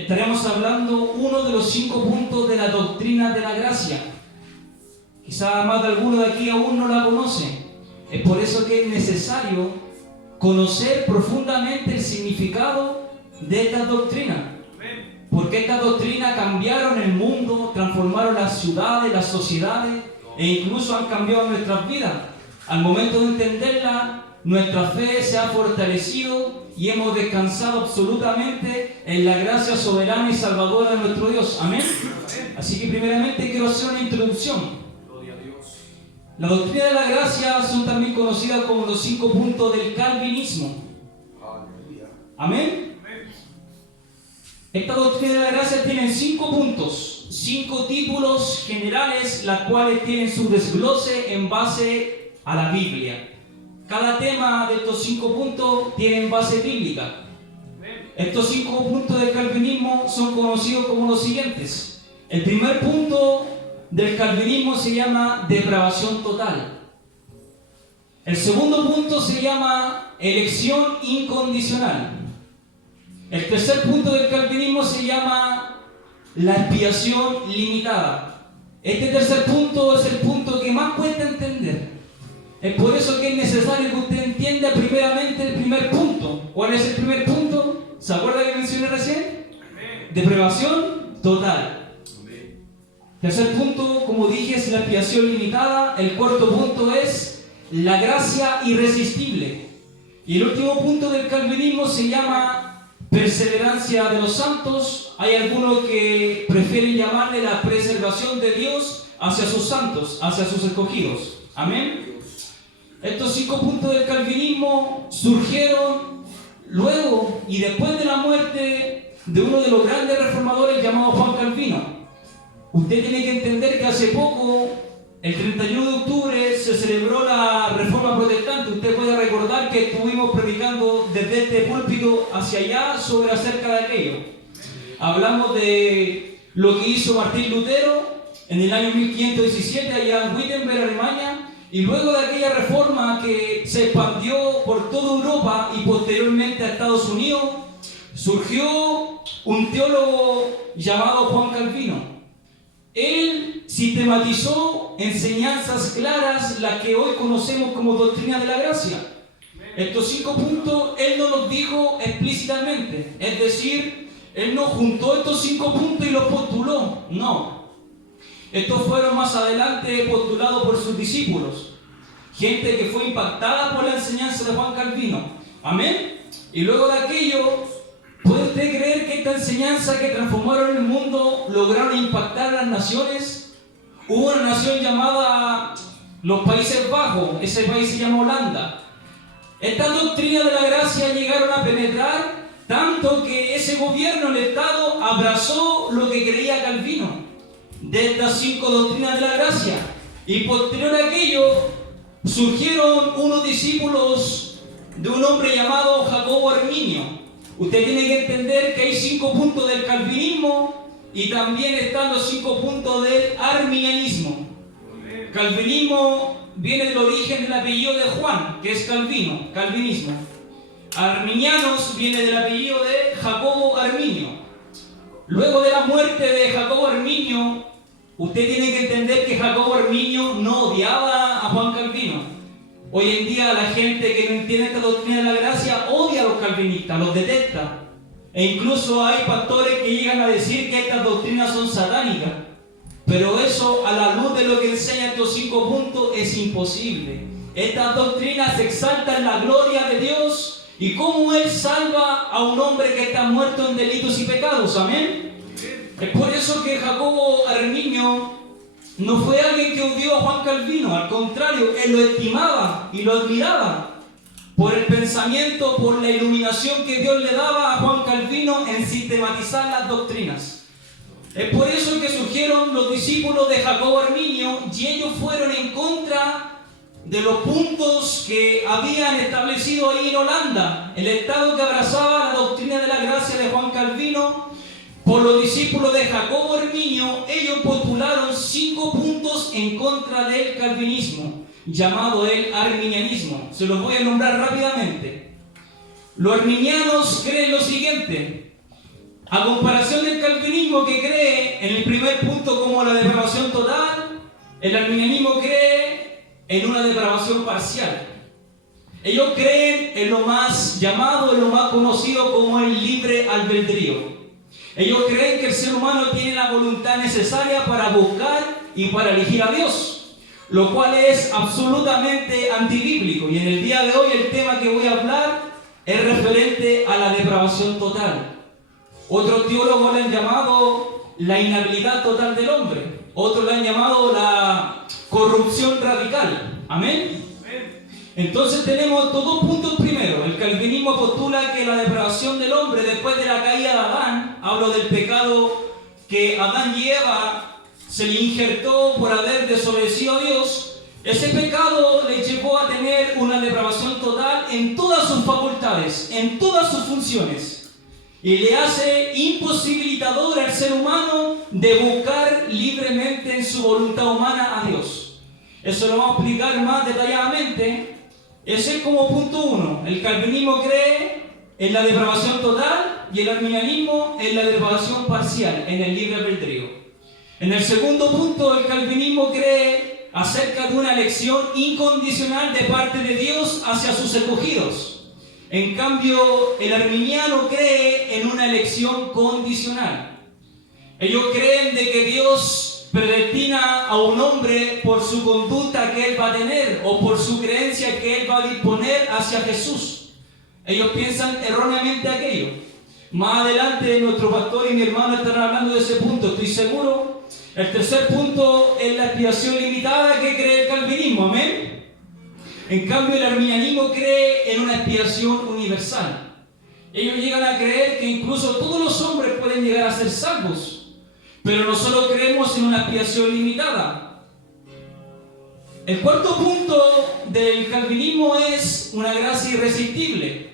estaremos hablando uno de los 5 puntos de la doctrina de la gracia. Quizá más de alguno de aquí aún no la conoce. Es por eso que es necesario conocer profundamente el significado de esta doctrina. Porque estas doctrinas cambiaron el mundo, transformaron las ciudades, las sociedades e incluso han cambiado nuestras vidas. Al momento de entenderla, nuestra fe se ha fortalecido y hemos descansado absolutamente en la gracia soberana y salvadora de nuestro Dios. Amén. Así que primeramente quiero hacer una introducción. La doctrina de la gracia son también conocidas como los 5 puntos del calvinismo. Amén. Esta doctrina de la gracia tiene 5 puntos, 5 títulos generales, las cuales tienen su desglose en base a la Biblia. Cada tema de estos 5 puntos tiene base bíblica. Estos 5 puntos del calvinismo son conocidos como los siguientes. El primer punto del calvinismo se llama depravación total. El segundo punto se llama elección incondicional. El tercer punto del calvinismo se llama la expiación limitada. Este tercer punto es el punto que más cuesta entender. Es por eso que es necesario que usted entienda primeramente el primer punto. ¿Cuál es el primer punto? ¿Se acuerda que mencioné recién? Depravación total. Tercer punto, como dije, es la expiación limitada. El cuarto punto es la gracia irresistible. Y el último punto del calvinismo se llama perseverancia de los santos. Hay algunos que prefieren llamarle la preservación de Dios hacia sus santos, hacia sus escogidos. Amén. Estos 5 puntos del calvinismo surgieron luego y después de la muerte de uno de los grandes reformadores llamado Juan Calvino. Usted tiene que entender que hace poco, el 31 de octubre, se celebró la Reforma Protestante. Usted puede recordar que estuvimos predicando desde este púlpito hacia allá acerca de aquello. Hablamos de lo que hizo Martín Lutero en el año 1517 allá en Wittenberg, Alemania. Y luego de aquella reforma que se expandió por toda Europa y posteriormente a Estados Unidos, surgió un teólogo llamado Juan Calvino. Él sistematizó enseñanzas claras, las que hoy conocemos como doctrina de la gracia. Estos 5 puntos él no los dijo explícitamente, es decir, él no juntó estos 5 puntos y los postuló, no. Estos fueron más adelante postulados por sus discípulos, gente que fue impactada por la enseñanza de Juan Calvino. Amén. Y luego de aquello, ¿puede usted creer que esta enseñanza que transformaron el mundo lograron impactar a las naciones? Hubo una nación llamada los Países Bajos, ese país se llama Holanda. Estas doctrinas de la gracia llegaron a penetrar tanto que ese gobierno, el Estado, abrazó lo que creía Calvino de estas 5 doctrinas de la gracia. Y posterior a aquello surgieron unos discípulos de un hombre llamado Jacobo Arminio. Usted tiene que entender que hay 5 puntos del calvinismo y también están los 5 puntos del arminianismo. Calvinismo viene del origen del apellido de Juan, que es Calvino, calvinismo. Arminianos viene del apellido de Jacobo Arminio. Luego de la muerte de Jacobo Arminio, usted tiene que entender que Jacobo Arminio no odiaba a Juan Calvino. Hoy en día la gente que no entiende esta doctrina de la gracia odia a los calvinistas, los detesta. E incluso hay pastores que llegan a decir que estas doctrinas son satánicas. Pero eso, a la luz de lo que enseñan estos 5 puntos, es imposible. Estas doctrinas exaltan la gloria de Dios y cómo Él salva a un hombre que está muerto en delitos y pecados. Amén. Es por eso que Jacobo Arminio no fue alguien que odió a Juan Calvino. Al contrario, él lo estimaba y lo admiraba por el pensamiento, por la iluminación que Dios le daba a Juan Calvino en sistematizar las doctrinas. Es por eso que surgieron los discípulos de Jacobo Arminio y ellos fueron en contra de los puntos que habían establecido ahí en Holanda, el Estado que abrazaba la doctrina de la gracia de Juan Calvino. Por los discípulos de Jacobo Arminio, ellos postularon 5 puntos en contra del calvinismo, llamado el arminianismo. Se los voy a nombrar rápidamente. Los arminianos creen lo siguiente: A comparación del calvinismo, que cree en el primer punto como la depravación total, el arminianismo cree en una depravación parcial. Ellos creen en lo más llamado, en lo más conocido como el libre albedrío. Ellos creen que el ser humano tiene la voluntad necesaria para buscar y para elegir a Dios, lo cual es absolutamente antibíblico. Y en el día de hoy el tema que voy a hablar es referente a la depravación total. Otros teólogos le han llamado la inhabilidad total del hombre. Otros le han llamado la corrupción radical. ¿Amén? Entonces tenemos estos dos puntos primero. El calvinismo postula que la depravación del hombre después de la caída de Adán, hablo del pecado que Adán y Eva se le injertó por haber desobedecido a Dios, ese pecado le llevó a tener una depravación total en todas sus facultades, en todas sus funciones. Y le hace imposibilitador al ser humano de buscar libremente en su voluntad humana a Dios. Eso lo vamos a explicar más detalladamente. Ese es como punto uno. El calvinismo cree en la depravación total y el arminianismo en la depravación parcial, en el libre albedrío. En el segundo punto, el calvinismo cree acerca de una elección incondicional de parte de Dios hacia sus escogidos. En cambio, el arminiano cree en una elección condicional. Ellos creen de que Dios predestina a un hombre por su conducta que él va a tener o por su creencia que él va a disponer hacia Jesús. Ellos piensan erróneamente aquello. Más adelante nuestro pastor y mi hermano estarán hablando de ese punto, estoy seguro. El tercer punto es la expiación limitada que cree el calvinismo, amén. En cambio, el arminianismo cree en una expiación universal. Ellos llegan a creer que incluso todos los hombres pueden llegar a ser salvos, pero nosotros creemos en una expiación limitada. El cuarto punto del calvinismo es una gracia irresistible.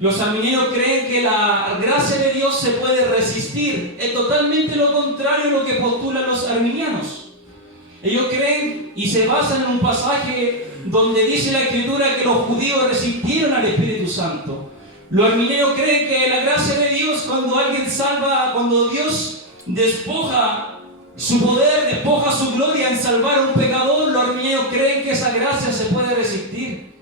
Los arminianos creen que la gracia de Dios se puede resistir. Es totalmente lo contrario a lo que postulan los arminianos. Ellos creen y se basan en un pasaje donde dice la Escritura que los judíos resistieron al Espíritu Santo. Los arminianos creen que la gracia de Dios, cuando alguien salva, cuando Dios despoja su poder, despoja su gloria en salvar a un pecador, los arminianos creen que esa gracia se puede resistir.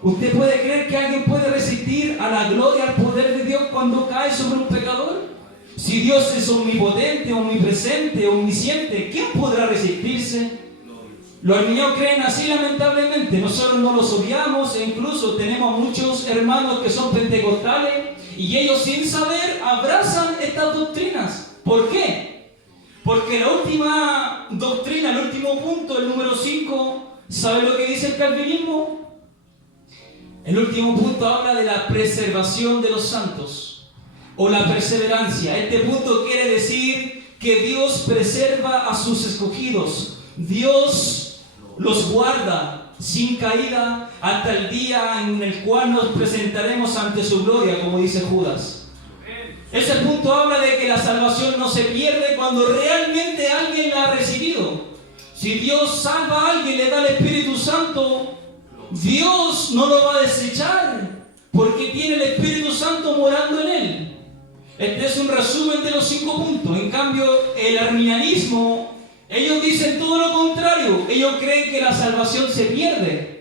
¿Usted puede creer que alguien puede resistir a la gloria, al poder de Dios cuando cae sobre un pecador? Si Dios es omnipotente, omnipresente, omnisciente, ¿quién podrá resistirse? Los arminianos creen así, lamentablemente. Nosotros no los odiamos e incluso tenemos muchos hermanos que son pentecostales y ellos sin saber abrazan estas doctrinas. ¿Por qué? Porque la última doctrina, el último punto, el número 5, ¿sabe lo que dice el calvinismo? El último punto habla de la preservación de los santos o la perseverancia. Este punto quiere decir que Dios preserva a sus escogidos. Dios los guarda sin caída hasta el día en el cual nos presentaremos ante su gloria, como dice Judas. Ese punto habla de que la salvación no se pierde cuando realmente alguien la ha recibido. Si Dios salva a alguien, le da el Espíritu Santo, Dios no lo va a desechar porque tiene el Espíritu Santo morando en él. Este es un resumen de los 5 puntos. En cambio, el arminianismo, ellos dicen todo lo contrario. Ellos creen que la salvación se pierde.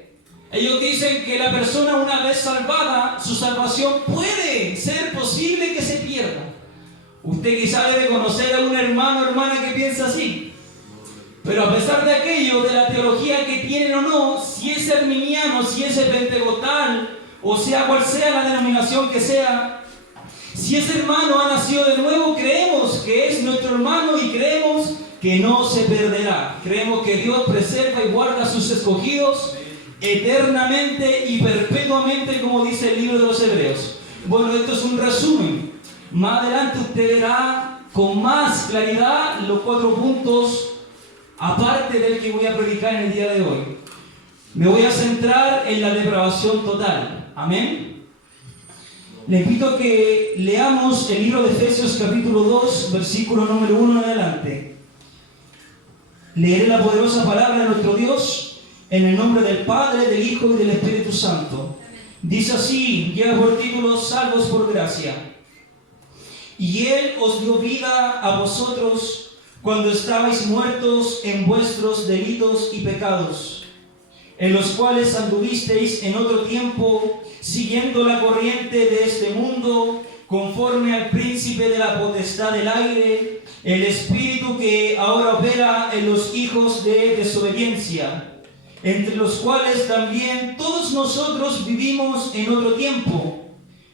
Ellos dicen que la persona, una vez salvada, su salvación puede ser posible que se pierda. Usted quizá debe conocer a un hermano o hermana que piensa así. Pero a pesar de aquello, de la teología que tienen o no, si es arminiano, si es pentecostal, o sea cual sea la denominación que sea, si ese hermano ha nacido de nuevo, creemos que es nuestro hermano y creemos que no se perderá. Creemos que Dios preserva y guarda a sus escogidos eternamente y perpetuamente, como dice el libro de los Hebreos. Bueno, esto es un resumen. Más adelante usted verá con más claridad los 4 puntos aparte del que voy a predicar en el día de hoy. Me voy a centrar en la depravación total. Amén. Le invito a que leamos el libro de Efesios capítulo 2, versículo número 1 en adelante. Leeré la poderosa palabra de nuestro Dios en el nombre del Padre, del Hijo y del Espíritu Santo. Dice así, lleva por título Salvos por gracia. Y Él os dio vida a vosotros cuando estabais muertos en vuestros delitos y pecados, en los cuales anduvisteis en otro tiempo, siguiendo la corriente de este mundo, conforme al príncipe de la potestad del aire, el espíritu que ahora opera en los hijos de desobediencia, entre los cuales también todos nosotros vivimos en otro tiempo,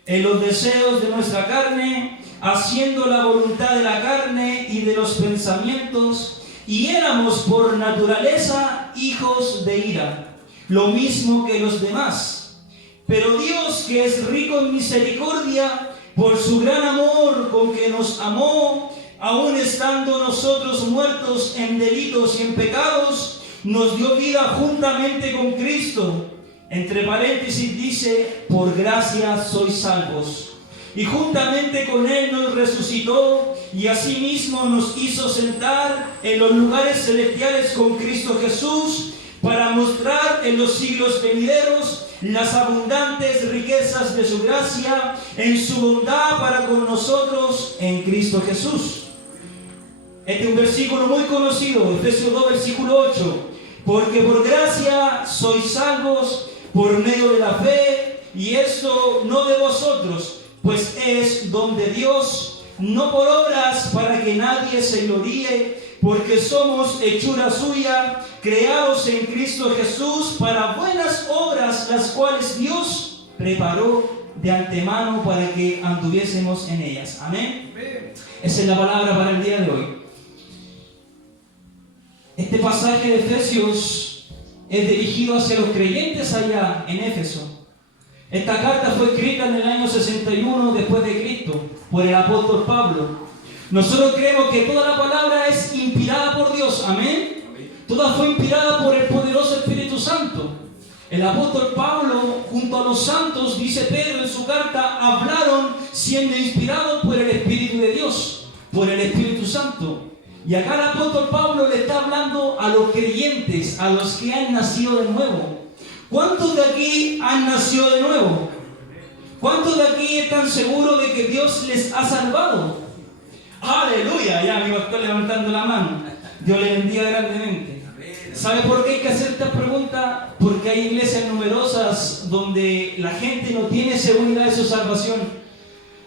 en los deseos de nuestra carne, haciendo la voluntad de la carne y de los pensamientos, y éramos por naturaleza hijos de ira, lo mismo que los demás. Pero Dios, que es rico en misericordia, por su gran amor con que nos amó, aun estando nosotros muertos en delitos y en pecados, nos dio vida juntamente con Cristo. Entre paréntesis dice, por gracia sois salvos. Y juntamente con Él nos resucitó y asimismo nos hizo sentar en los lugares celestiales con Cristo Jesús, para mostrar en los siglos venideros las abundantes riquezas de su gracia en su bondad para con nosotros en Cristo Jesús. Este es un versículo muy conocido, Efesios 2, versículo 8. Porque por gracia sois salvos por medio de la fe, y esto no de vosotros, pues es don de Dios, no por obras para que nadie se gloríe, porque somos hechura suya, creados en Cristo Jesús para buenas obras, las cuales Dios preparó de antemano para que anduviésemos en ellas. Amén. Esa es la palabra para el día de hoy. Este pasaje de Efesios es dirigido hacia los creyentes allá en Éfeso. Esta carta fue escrita en el año 61 después de Cristo por el apóstol Pablo. Nosotros creemos que toda la palabra es inspirada por Dios. Amén. Toda fue inspirada por el poderoso Espíritu Santo. El apóstol Pablo, junto a los santos, dice Pedro en su carta, hablaron siendo inspirados por el Espíritu de Dios, por el Espíritu Santo. Y acá el apóstol Pablo le está hablando a los creyentes, a los que han nacido de nuevo. ¿Cuántos de aquí han nacido de nuevo? ¿Cuántos de aquí están seguros de que Dios les ha salvado? ¡Aleluya! Ya mi pastor levantando la mano. Dios le bendiga grandemente. ¿Sabe por qué hay que hacer esta pregunta? Porque hay iglesias numerosas donde la gente no tiene seguridad de su salvación.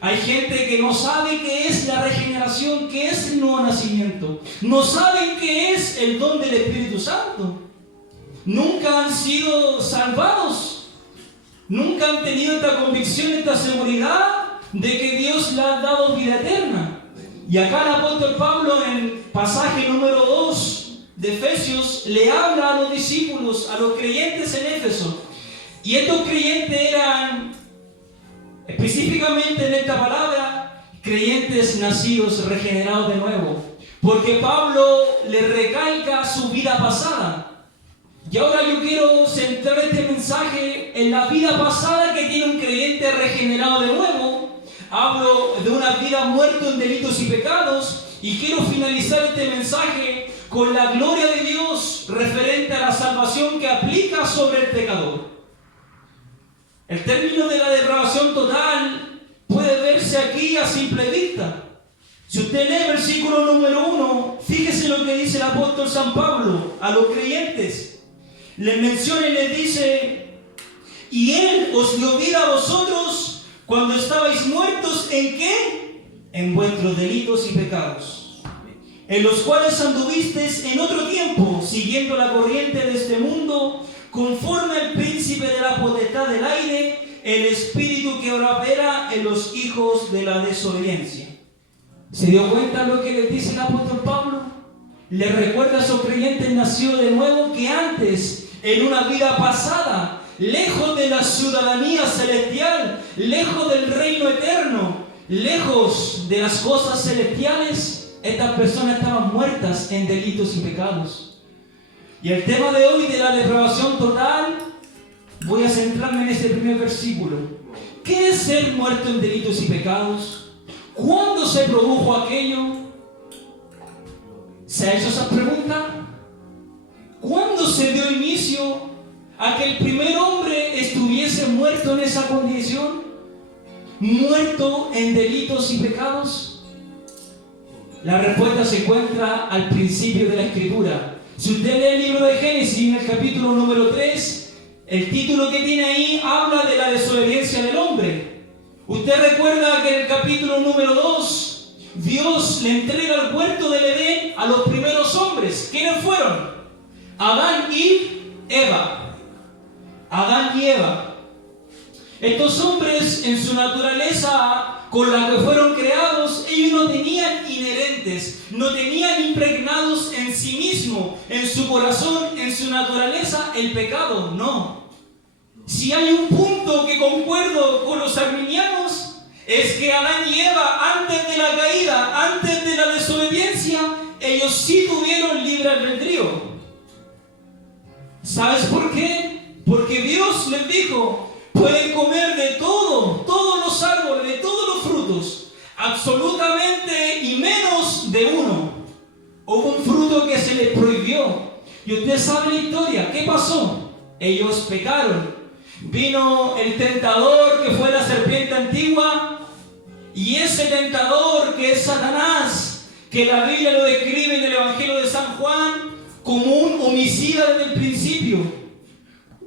Hay gente que no sabe qué es la regeneración, qué es el nuevo nacimiento. No saben qué es el don del Espíritu Santo. Nunca han sido salvados. Nunca han tenido esta convicción, esta seguridad de que Dios le ha dado vida eterna. Y acá el apóstol Pablo, en el pasaje número 2 de Efesios, le habla a los discípulos, a los creyentes en Éfeso. Y estos creyentes eran, específicamente en esta palabra, creyentes nacidos, regenerados de nuevo. Porque Pablo le recalca su vida pasada. Y ahora yo quiero centrar este mensaje en la vida pasada que tiene un creyente regenerado de nuevo. Hablo de una vida muerta en delitos y pecados, y quiero finalizar este mensaje con la gloria de Dios referente a la salvación que aplica sobre el pecador. El término de la depravación total puede verse aquí a simple vista. Si usted lee el versículo número 1, fíjese lo que dice el apóstol San Pablo a los creyentes. Les menciona y les dice: y Él os dio vida a vosotros cuando estabais muertos, ¿en qué? En vuestros delitos y pecados, en los cuales anduvisteis en otro tiempo, siguiendo la corriente de este mundo, conforme al príncipe de la potestad del aire, el espíritu que ahora opera en los hijos de la desobediencia. ¿Se dio cuenta lo que les dice el apóstol Pablo? Le recuerda a esos creyentes nacidos de nuevo que antes, en una vida pasada, lejos de la ciudadanía celestial, lejos del reino eterno, lejos de las cosas celestiales, estas personas estaban muertas en delitos y pecados. Y el tema de hoy de la depravación total, voy a centrarme en este primer versículo. ¿Qué es ser muerto en delitos y pecados? ¿Cuándo se produjo aquello? ¿Se ha hecho esa pregunta? ¿Cuándo se dio inicio a que el primer hombre estuviese muerto en esa condición? muerto en delitos y pecados? La respuesta se encuentra al principio de la Escritura. Si usted lee el libro de Génesis, en el capítulo número 3, el título que tiene ahí habla de la desobediencia del hombre. Usted recuerda que en el capítulo número 2, Dios le entrega el huerto del Edén a los primeros hombres. ¿Quiénes fueron? Adán y Eva. Adán y Eva. Estos hombres, en su naturaleza con la que fueron creados, ellos no tenían inherentes, no tenían impregnados en sí mismo, en su corazón, en su naturaleza, el pecado. No. Si hay un punto que concuerdo con los arminianos, es que Adán y Eva, antes de la caída, antes de la desobediencia, ellos sí tuvieron libre albedrío. ¿Sabes por qué? Porque Dios les dijo: pueden comer de todo, todos los árboles, de todos los frutos, absolutamente, y menos de uno. Hubo un fruto que se les prohibió. Y usted sabe la historia. ¿Qué pasó? Ellos pecaron. Vino el tentador, que fue la serpiente antigua, y ese tentador, que es Satanás, que la Biblia lo describe en el Evangelio de San Juan como un homicida desde el principio.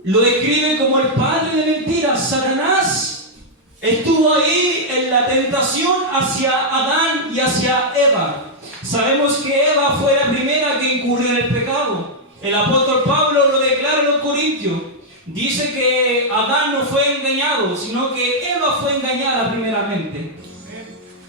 Lo describe como el padre de mentiras. Satanás estuvo ahí en la tentación hacia Adán y hacia Eva. Sabemos que Eva fue la primera que incurrió en el pecado. El apóstol Pablo lo declara en los Corintios. Dice que Adán no fue engañado, sino que Eva fue engañada primeramente.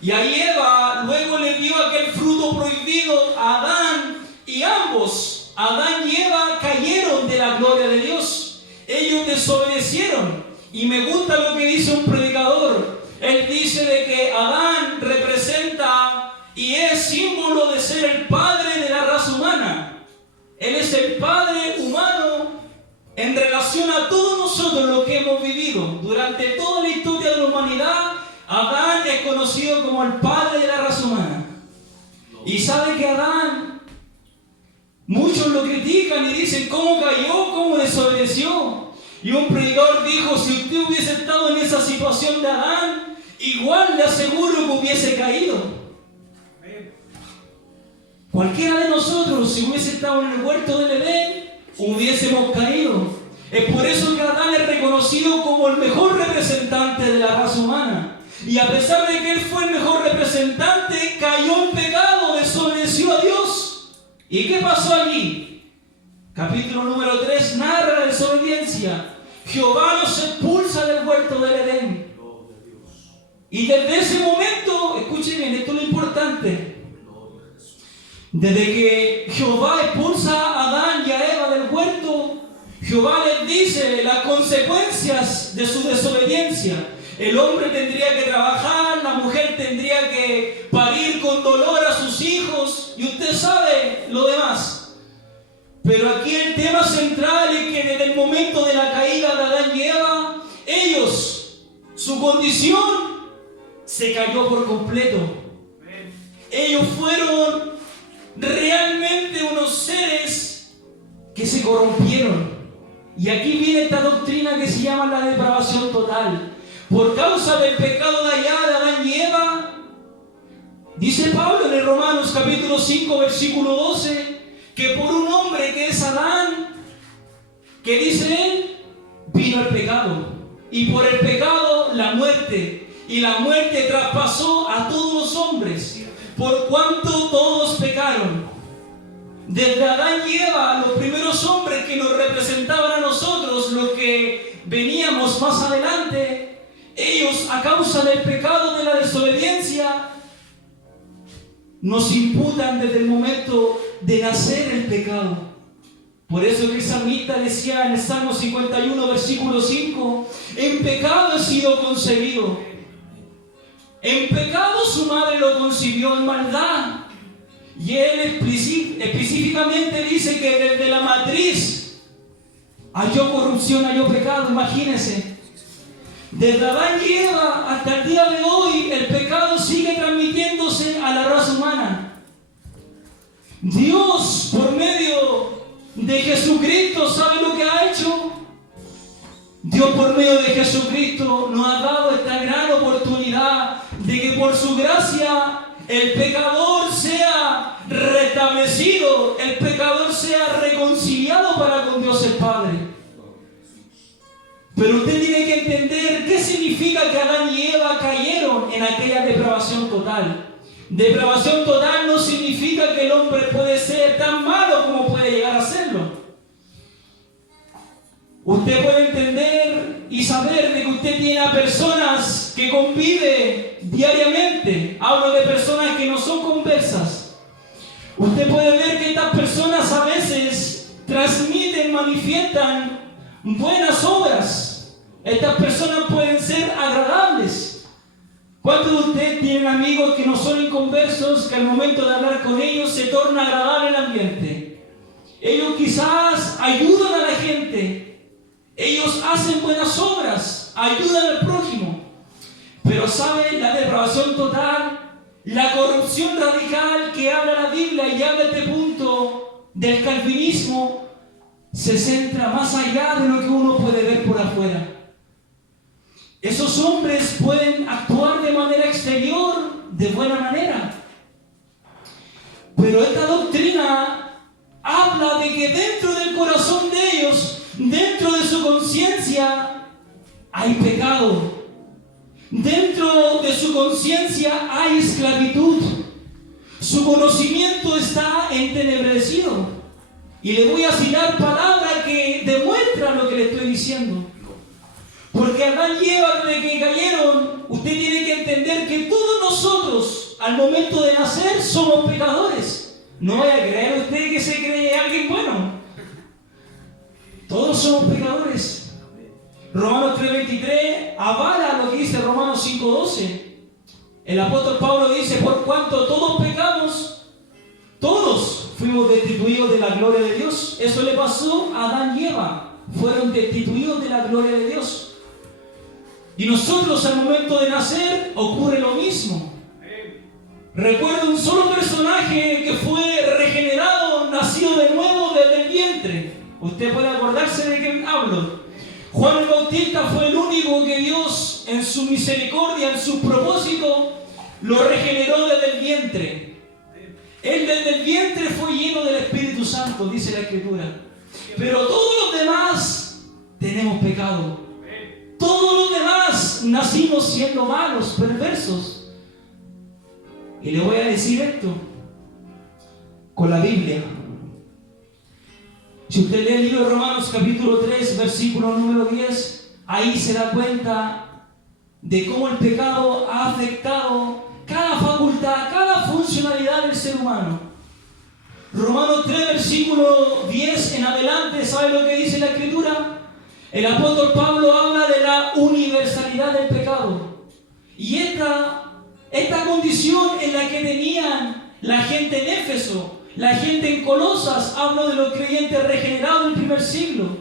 Y ahí Eva luego le dio aquel fruto prohibido a Adán, y ambos, Adán y Eva, cayeron de la gloria de Dios. Ellos desobedecieron. Y me gusta lo que dice un predicador. Él dice de que Adán representa y es símbolo de ser el padre de la raza humana. Él es el padre humano en relación a todos nosotros lo que hemos vivido. Durante toda la historia de la humanidad, Adán es conocido como el padre de la raza humana. Y sabe que Adán, muchos lo critican y dicen: ¿cómo cayó? ¿Cómo desobedeció? Y un predicador dijo: si usted hubiese estado en esa situación de Adán, igual le aseguro que hubiese caído. Cualquiera de nosotros, si hubiese estado en el huerto del Edén, hubiésemos caído. Es por eso que Adán es reconocido como el mejor representante de la raza humana. Y a pesar de que él fue el mejor representante, cayó en pecado, desobedeció a Dios. ¿Y qué pasó allí? Capítulo número 3 narra la desobediencia. Jehová los expulsa del huerto del Edén. Y desde ese momento, escuchen bien, esto es lo importante. Desde que Jehová expulsa a Adán y a Eva del huerto, Jehová les dice las consecuencias de su desobediencia. El hombre tendría que trabajar, la mujer tendría que parir con dolor a sus hijos, y usted sabe lo demás. Pero aquí el tema central es que desde el momento de la caída de Adán y Eva, ellos, su condición se cayó por completo. Ellos fueron realmente unos seres que se corrompieron. Y aquí viene esta doctrina que se llama la depravación total. Por causa del pecado de allá de Adán y Eva, dice Pablo en el Romanos capítulo 5 versículo 12, que por un hombre que es Adán, que dice él, vino el pecado, y por el pecado la muerte, y la muerte traspasó a todos los hombres, por cuanto todos pecaron. Desde Adán y Eva, los primeros hombres que nos representaban a nosotros, los que veníamos más adelante, ellos, a causa del pecado de la desobediencia, nos imputan desde el momento de nacer el pecado. Por eso que el salmista decía en el Salmo 51, versículo 5, en pecado he sido concebido. En pecado su madre lo concibió, en maldad. Y él específicamente dice que desde la matriz halló corrupción, halló pecado. Imagínense. Desde Adán y Eva hasta el día de hoy, el pecado sigue transmitiéndose a la raza humana. Dios, por medio de Jesucristo, ¿sabe lo que ha hecho? Dios por medio de Jesucristo nos ha dado esta gran oportunidad de que por su gracia el pecador sea restablecido, el pecador sea reconciliado para con Dios el Padre. Pero usted tiene que entender qué significa que Adán y Eva cayeron en aquella depravación total. Depravación total no significa que el hombre puede ser tan malo como puede llegar a serlo. Usted puede entender y saber de que usted tiene a personas que convive diariamente. Hablo de personas que no son conversas. Usted puede ver que estas personas a veces transmiten, manifiestan buenas obras. Estas personas pueden ser agradables. ¿Cuántos de ustedes tienen amigos que no son inconversos, que al momento de hablar con ellos se torna agradable el ambiente? Ellos quizás ayudan a la gente. Ellos hacen buenas obras, ayudan al prójimo. Pero ¿saben? La depravación total, la corrupción radical que habla la Biblia y habla este punto del calvinismo, se centra más allá de lo que uno puede ver por afuera. Esos hombres pueden actuar de manera exterior, de buena manera. Pero esta doctrina habla de que dentro del corazón de ellos, dentro de su conciencia, hay pecado. Dentro de su conciencia hay esclavitud. Su conocimiento está entenebrecido. Y le voy a citar palabras que demuestran lo que le estoy diciendo. Porque Adán y Eva, desde que cayeron, usted tiene que entender que todos nosotros, al momento de nacer, somos pecadores. No vaya a creer usted que se cree alguien bueno. Todos somos pecadores. Romanos 3:23 avala lo que dice Romanos 5:12. El apóstol Pablo dice: por cuanto todos pecamos, todos fuimos destituidos de la gloria de Dios. Eso le pasó a Adán y Eva. Fueron destituidos de la gloria de Dios. Y nosotros al momento de nacer ocurre lo mismo. Recuerdo un solo personaje que fue regenerado, nacido de nuevo desde el vientre. Usted puede acordarse de quién hablo. Juan el Bautista fue el único que Dios, en su misericordia, en su propósito, lo regeneró desde el vientre. Él desde el vientre fue lleno del Espíritu Santo, dice la Escritura. Pero todos los demás tenemos pecado. Todos los demás nacimos siendo malos, perversos. Y le voy a decir esto con la Biblia. Si usted lee el libro de Romanos capítulo 3, versículo número 10, ahí se da cuenta de cómo el pecado ha afectado cada facultad, cada funcionalidad del ser humano. Romanos 3, versículo 10 en adelante, ¿sabe lo que dice la Escritura? El apóstol Pablo habla de la universalidad del pecado. Y esta condición en la que tenían la gente en Éfeso, la gente en Colosas, hablo de los creyentes regenerados del primer siglo.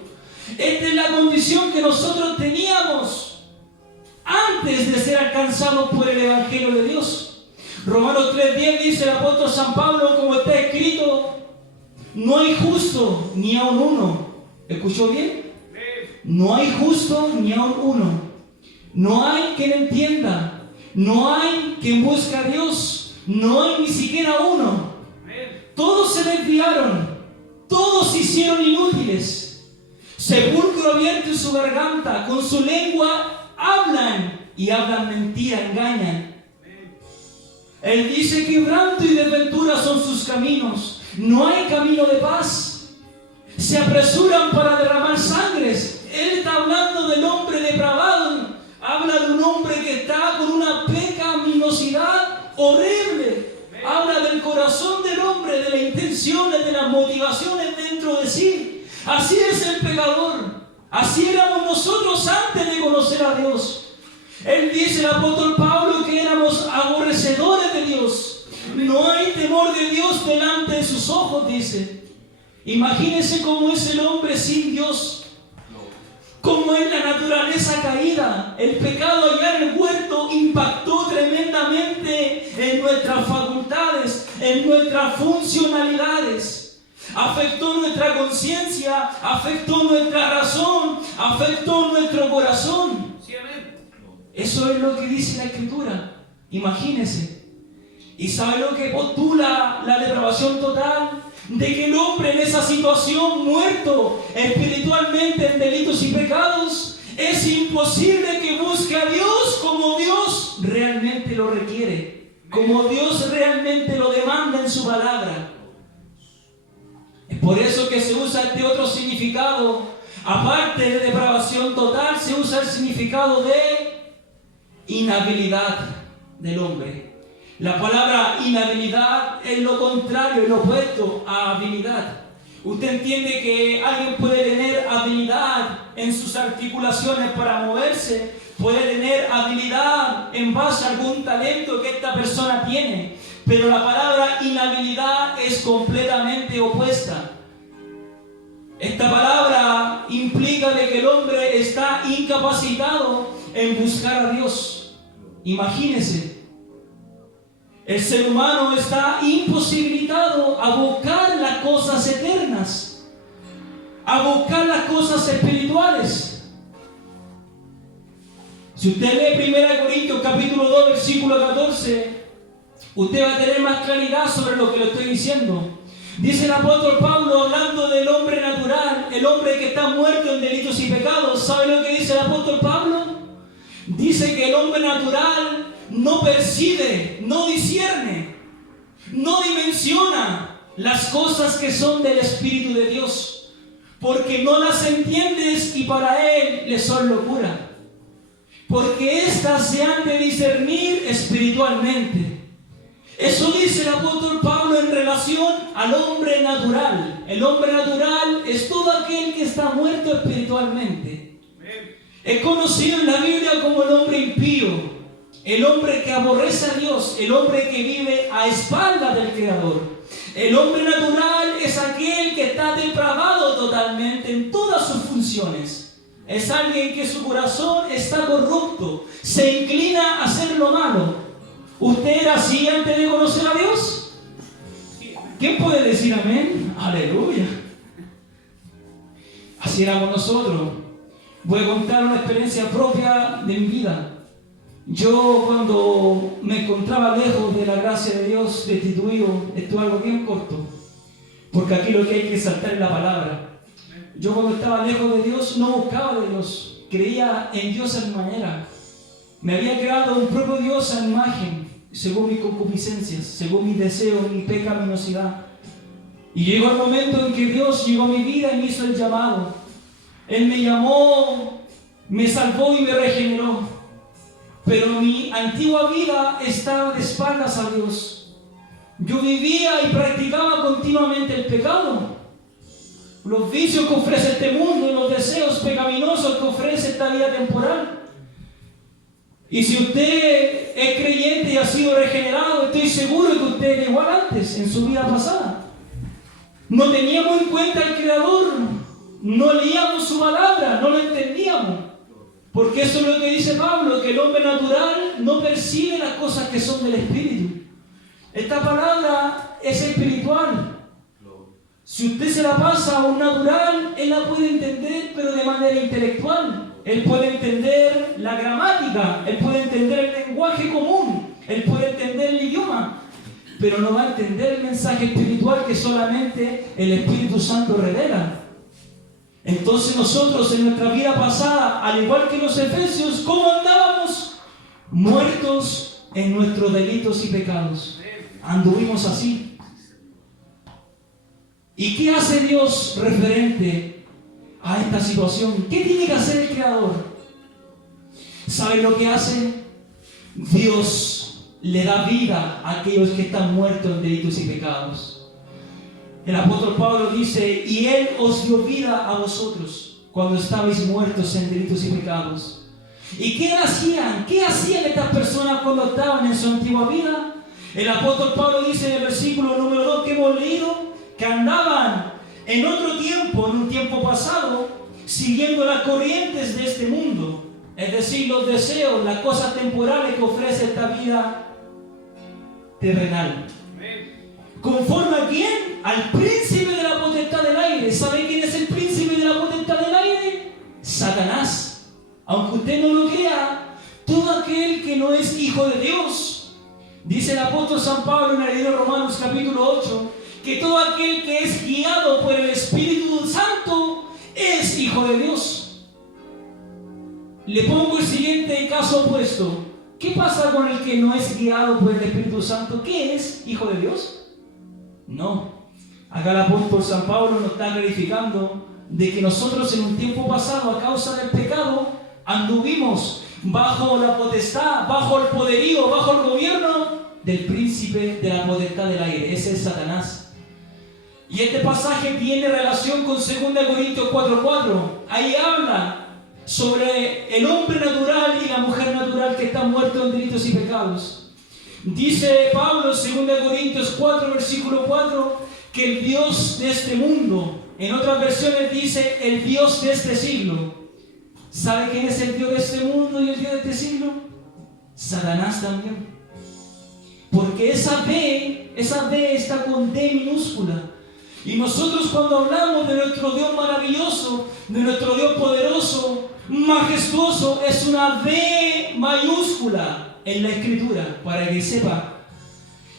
Esta es la condición que nosotros teníamos antes de ser alcanzados por el Evangelio de Dios. Romanos 3:10 dice el apóstol San Pablo, como está escrito: no hay justo ni aun uno. ¿Escuchó bien? No hay justo ni aun uno. No hay quien entienda. No hay quien busque a Dios. No hay ni siquiera uno. Todos se desviaron, todos se hicieron inútiles. Sepulcro abierto en su garganta, con su lengua hablan y hablan mentira, engañan. Él dice: quebranto y desventura son sus caminos, no hay camino de paz. Se apresuran para derramar sangres. Él está hablando del hombre depravado, habla de un hombre que está con una pecaminosidad horrible. Habla del corazón del hombre, de las intenciones, de las motivaciones dentro de sí. Así es el pecador. Así éramos nosotros antes de conocer a Dios. Él dice, el apóstol Pablo, que éramos aborrecedores de Dios. No hay temor de Dios delante de sus ojos, dice. Imagínense cómo es el hombre sin Dios. Cómo es la naturaleza caída. El pecado allá en el huerto impactó tremendamente en nuestras facultades, en nuestras funcionalidades. afectó nuestra conciencia, afectó nuestra razón, afectó nuestro corazón. Sí, amén. Eso es lo que dice la Escritura. Imagínese. ¿Y sabe lo que postula la depravación total? De que el hombre en esa situación, muerto espiritualmente en delitos y pecados, es imposible que busque a Dios como Dios realmente lo requiere, como Dios realmente lo demanda en su palabra. Es por eso que se usa este otro significado. Aparte de depravación total, se usa el significado de inhabilidad del hombre. La palabra inhabilidad es lo contrario, es lo opuesto a habilidad. Usted entiende que alguien puede tener habilidad en sus articulaciones para moverse, puede tener habilidad en base a algún talento que esta persona tiene, pero la palabra inhabilidad es completamente opuesta. Esta palabra implica de que el hombre está incapacitado en buscar a Dios. Imagínese. El ser humano está imposibilitado a buscar las cosas eternas, a buscar las cosas espirituales. Si usted lee 1 Corintios capítulo 2, versículo 14, usted va a tener más claridad sobre lo que le estoy diciendo. Dice el apóstol Pablo, hablando del hombre natural, el hombre que está muerto en delitos y pecados. ¿Sabe lo que dice el apóstol Pablo? Dice que el hombre natural no percibe, no discierne, no dimensiona las cosas que son del Espíritu de Dios, porque no las entiendes y para él le son locura, porque éstas se han de discernir espiritualmente. Eso dice el apóstol Pablo en relación al hombre natural. El hombre natural es todo aquel que está muerto espiritualmente. Es conocido en la Biblia como el hombre impío, el hombre que aborrece a Dios, el hombre que vive a espaldas del Creador. El hombre natural es aquel que está depravado totalmente en todas sus funciones. Es alguien que su corazón está corrupto, se inclina a hacer lo malo. ¿Usted era así antes de conocer a Dios? ¿Quién puede decir amén? Aleluya. Así éramos nosotros. Voy a contar una experiencia propia de mi vida. Yo cuando me encontraba lejos de la gracia de Dios, destituido, esto es algo bien corto, porque aquí lo que hay que saltar es la palabra. Yo cuando estaba lejos de Dios no buscaba de Dios, creía en Dios a mi manera. Me había creado un propio Dios a mi imagen, según mis concupiscencias, según mis deseos, mi pecaminosidad. Y llegó el momento en que Dios llegó a mi vida y me hizo el llamado. Él me llamó, me salvó y me regeneró. Pero mi antigua vida estaba de espaldas a Dios. Yo vivía y practicaba continuamente el pecado. Los vicios que ofrece este mundo y los deseos pecaminosos que ofrece esta vida temporal. Y si usted es creyente y ha sido regenerado, estoy seguro que usted era igual antes, en su vida pasada. No teníamos en cuenta al Creador, no leíamos su palabra, no lo entendíamos. Porque eso es lo que dice Pablo, que el hombre natural no percibe las cosas que son del Espíritu. Esta palabra es espiritual. Si usted se la pasa a un natural, él la puede entender, pero de manera intelectual. Él puede entender la gramática, él puede entender el lenguaje común, él puede entender el idioma, pero no va a entender el mensaje espiritual que solamente el Espíritu Santo revela. Entonces nosotros en nuestra vida pasada, al igual que los efesios, ¿cómo andábamos? Muertos en nuestros delitos y pecados. Anduvimos así. ¿Y qué hace Dios referente a esta situación? ¿Qué tiene que hacer el Creador? ¿Saben lo que hace? Dios le da vida a aquellos que están muertos en delitos y pecados. El apóstol Pablo dice, y Él os dio vida a vosotros cuando estabais muertos en delitos y pecados. ¿Y qué hacían? ¿Qué hacían estas personas cuando estaban en su antigua vida? El apóstol Pablo dice en el versículo número 2 que hemos leído, que andaban en otro tiempo, en un tiempo pasado, siguiendo las corrientes de este mundo, es decir, los deseos, las cosas temporales que ofrece esta vida terrenal. ¿Conforme a quién? Al príncipe de la aire. ¿Sabe quién es el príncipe de la potestad del aire? Satanás. Aunque usted no lo crea, todo aquel que no es hijo de Dios, dice el apóstol San Pablo en el libro de Romanos capítulo 8, que todo aquel que es guiado por el Espíritu Santo es hijo de Dios. Le pongo el siguiente caso opuesto. ¿Qué pasa con el que no es guiado por el Espíritu Santo? ¿Qué es? ¿Hijo de Dios? No. Acá el apóstol San Pablo nos está clarificando de que nosotros en un tiempo pasado, a causa del pecado, anduvimos bajo la potestad, bajo el poderío, bajo el gobierno del príncipe de la potestad del aire. Ese es Satanás. Y este pasaje tiene relación con 2 Corintios 4:4. Ahí habla sobre el hombre natural y la mujer natural que están muertos en delitos y pecados. Dice Pablo en 2 Corintios 4, versículo 4, que el Dios de este mundo, en otras versiones dice el Dios de este siglo. ¿Sabe quién es el Dios de este mundo y el Dios de este siglo? Satanás también. Porque esa B está con D minúscula. Y nosotros cuando hablamos de nuestro Dios maravilloso, de nuestro Dios poderoso, majestuoso, es una B mayúscula en la Escritura, para que sepa.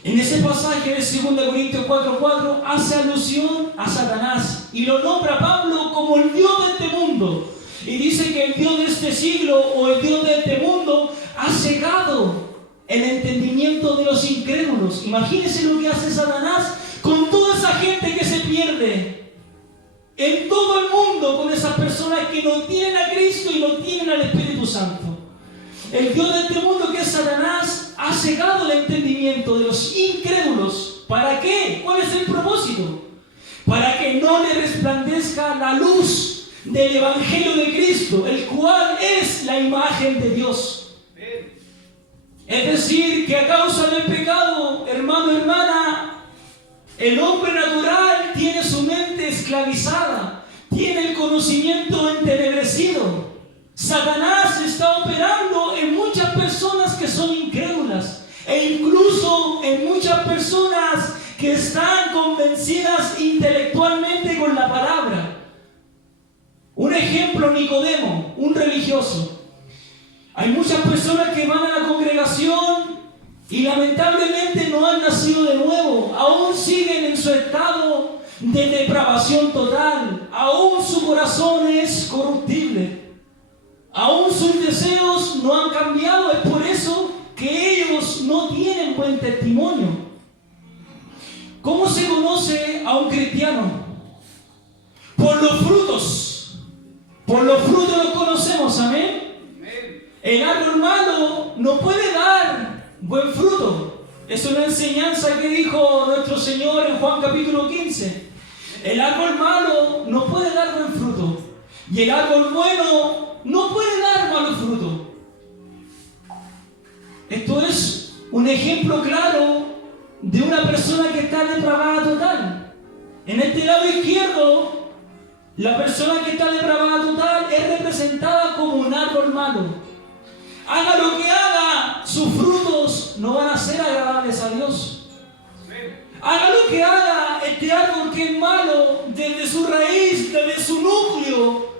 En ese pasaje de 2 Corintios 4:4 hace alusión a Satanás y lo nombra Pablo como el Dios de este mundo. Y dice que el Dios de este siglo o el Dios de este mundo ha cegado el entendimiento de los incrédulos. Imagínense lo que hace Satanás con toda esa gente que se pierde en todo el mundo, con esas personas que no tienen a Cristo y no tienen al Espíritu Santo. El Dios de este mundo, que es Satanás, ha cegado el entendimiento de los incrédulos. ¿Para qué? ¿Cuál es el propósito? Para que no le resplandezca la luz del Evangelio de Cristo, el cual es la imagen de Dios. Es decir, que a causa del pecado, hermano, hermana, el hombre natural tiene su mente esclavizada, tiene el conocimiento entenebrecido. Satanás está operando en muchas personas que son incrédulas e incluso en muchas personas que están convencidas intelectualmente con la palabra. Un ejemplo, Nicodemo, un religioso. Hay muchas personas que van a la congregación y lamentablemente no han nacido de nuevo, aún siguen en su estado de depravación total, aún su corazón es corruptible, aún sus deseos no han cambiado. Es por eso que ellos no tienen buen testimonio. ¿Cómo se conoce a un cristiano? Por los frutos. Por los frutos los conocemos, amén. El árbol malo no puede dar buen fruto. Es una enseñanza que dijo nuestro Señor en Juan capítulo 15. El árbol malo no puede dar buen fruto. Y el árbol bueno no puede dar malos frutos. Esto es un ejemplo claro de una persona que está depravada total. En este lado izquierdo, la persona que está depravada total es representada como un árbol malo. Haga lo que haga, sus frutos no van a ser agradables a Dios. Haga lo que haga, este árbol que es malo, desde su raíz, desde su núcleo.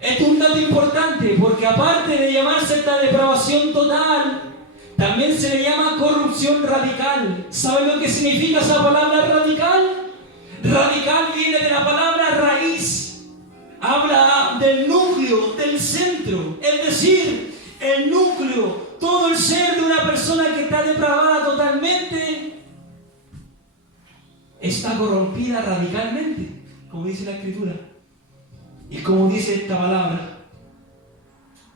Esto es un dato importante, porque aparte de llamarse esta depravación total, también se le llama corrupción radical. ¿Sabe lo que significa esa palabra radical? Radical viene de la palabra raíz. Habla del núcleo, del centro, es decir, el núcleo, todo el ser de una persona que está depravada totalmente, está corrompida radicalmente, como dice la Escritura. Y como dice esta palabra,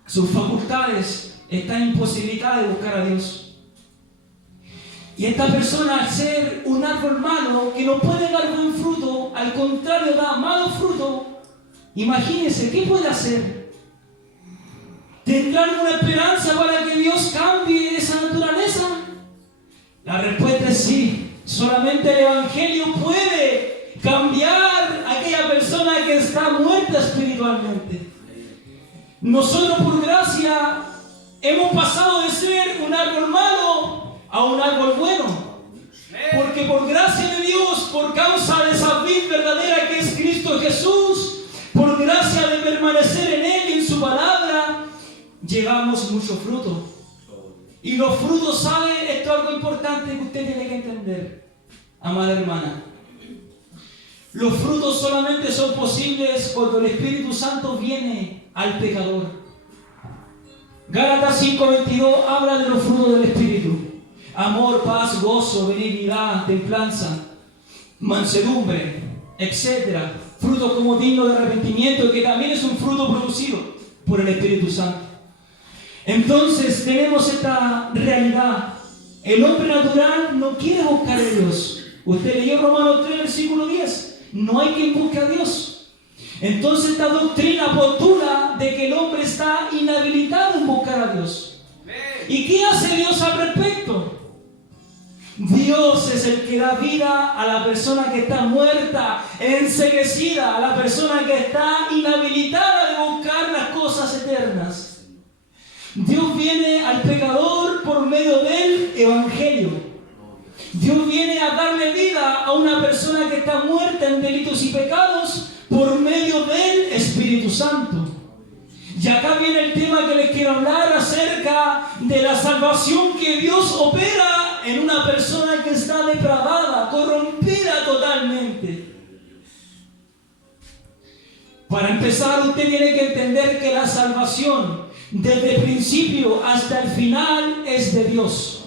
sus facultades están imposibilitadas de buscar a Dios. Y esta persona, al ser un árbol malo, que no puede dar buen fruto, al contrario da malo fruto, imagínense, ¿qué puede hacer? ¿Tendrá alguna esperanza para que Dios cambie esa naturaleza? La respuesta es sí. Solamente el Evangelio puede cambiar a aquella persona que está muerta espiritualmente. Nosotros por gracia hemos pasado de ser un árbol malo a un árbol bueno. Porque por gracia de Dios, por causa de esa vid verdadera que es Cristo Jesús, por gracia de permanecer en Él y en su palabra, llevamos mucho fruto. Y los frutos, ¿sabe? Esto es algo importante que usted tiene que entender, amada hermana. Los frutos solamente son posibles cuando el Espíritu Santo viene al pecador. Gálatas 5:22 habla de los frutos del Espíritu: amor, paz, gozo, benignidad, templanza, mansedumbre, etc. Frutos como dignos de arrepentimiento, que también es un fruto producido por el Espíritu Santo. Entonces tenemos esta realidad. El hombre natural no quiere buscar a Dios. Usted leyó Romanos 3, versículo 10. No hay quien busque a Dios. Entonces esta doctrina postula de que el hombre está inhabilitado en buscar a Dios. ¿Y qué hace Dios al respecto? Dios es el que da vida a la persona que está muerta, enceguecida, a la persona que está inhabilitada de buscar las cosas eternas. Dios viene al pecador por medio del Evangelio. Dios viene a darle vida a una persona que está muerta en delitos y pecados por medio del Espíritu Santo. Y acá viene el tema que les quiero hablar acerca de la salvación que Dios opera en una persona que está depravada, corrompida totalmente. Para empezar, usted tiene que entender que la salvación, desde el principio hasta el final, es de Dios.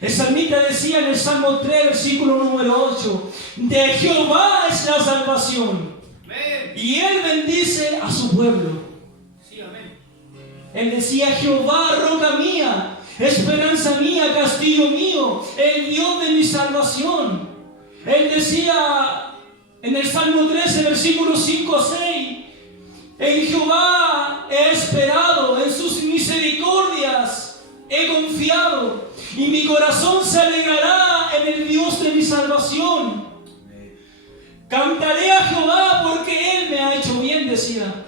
El salmista decía en el Salmo 3, versículo número 8: de Jehová es la salvación, y Él bendice a su pueblo. Él decía: Jehová, roca mía, esperanza mía, castillo mío, el Dios de mi salvación. Él decía en el Salmo 13, versículos 5 a 6: en Jehová he esperado, en sus misericordias he confiado, y mi corazón se alegrará en el Dios de mi salvación. Cantaré a Jehová porque Él me ha hecho bien, decía.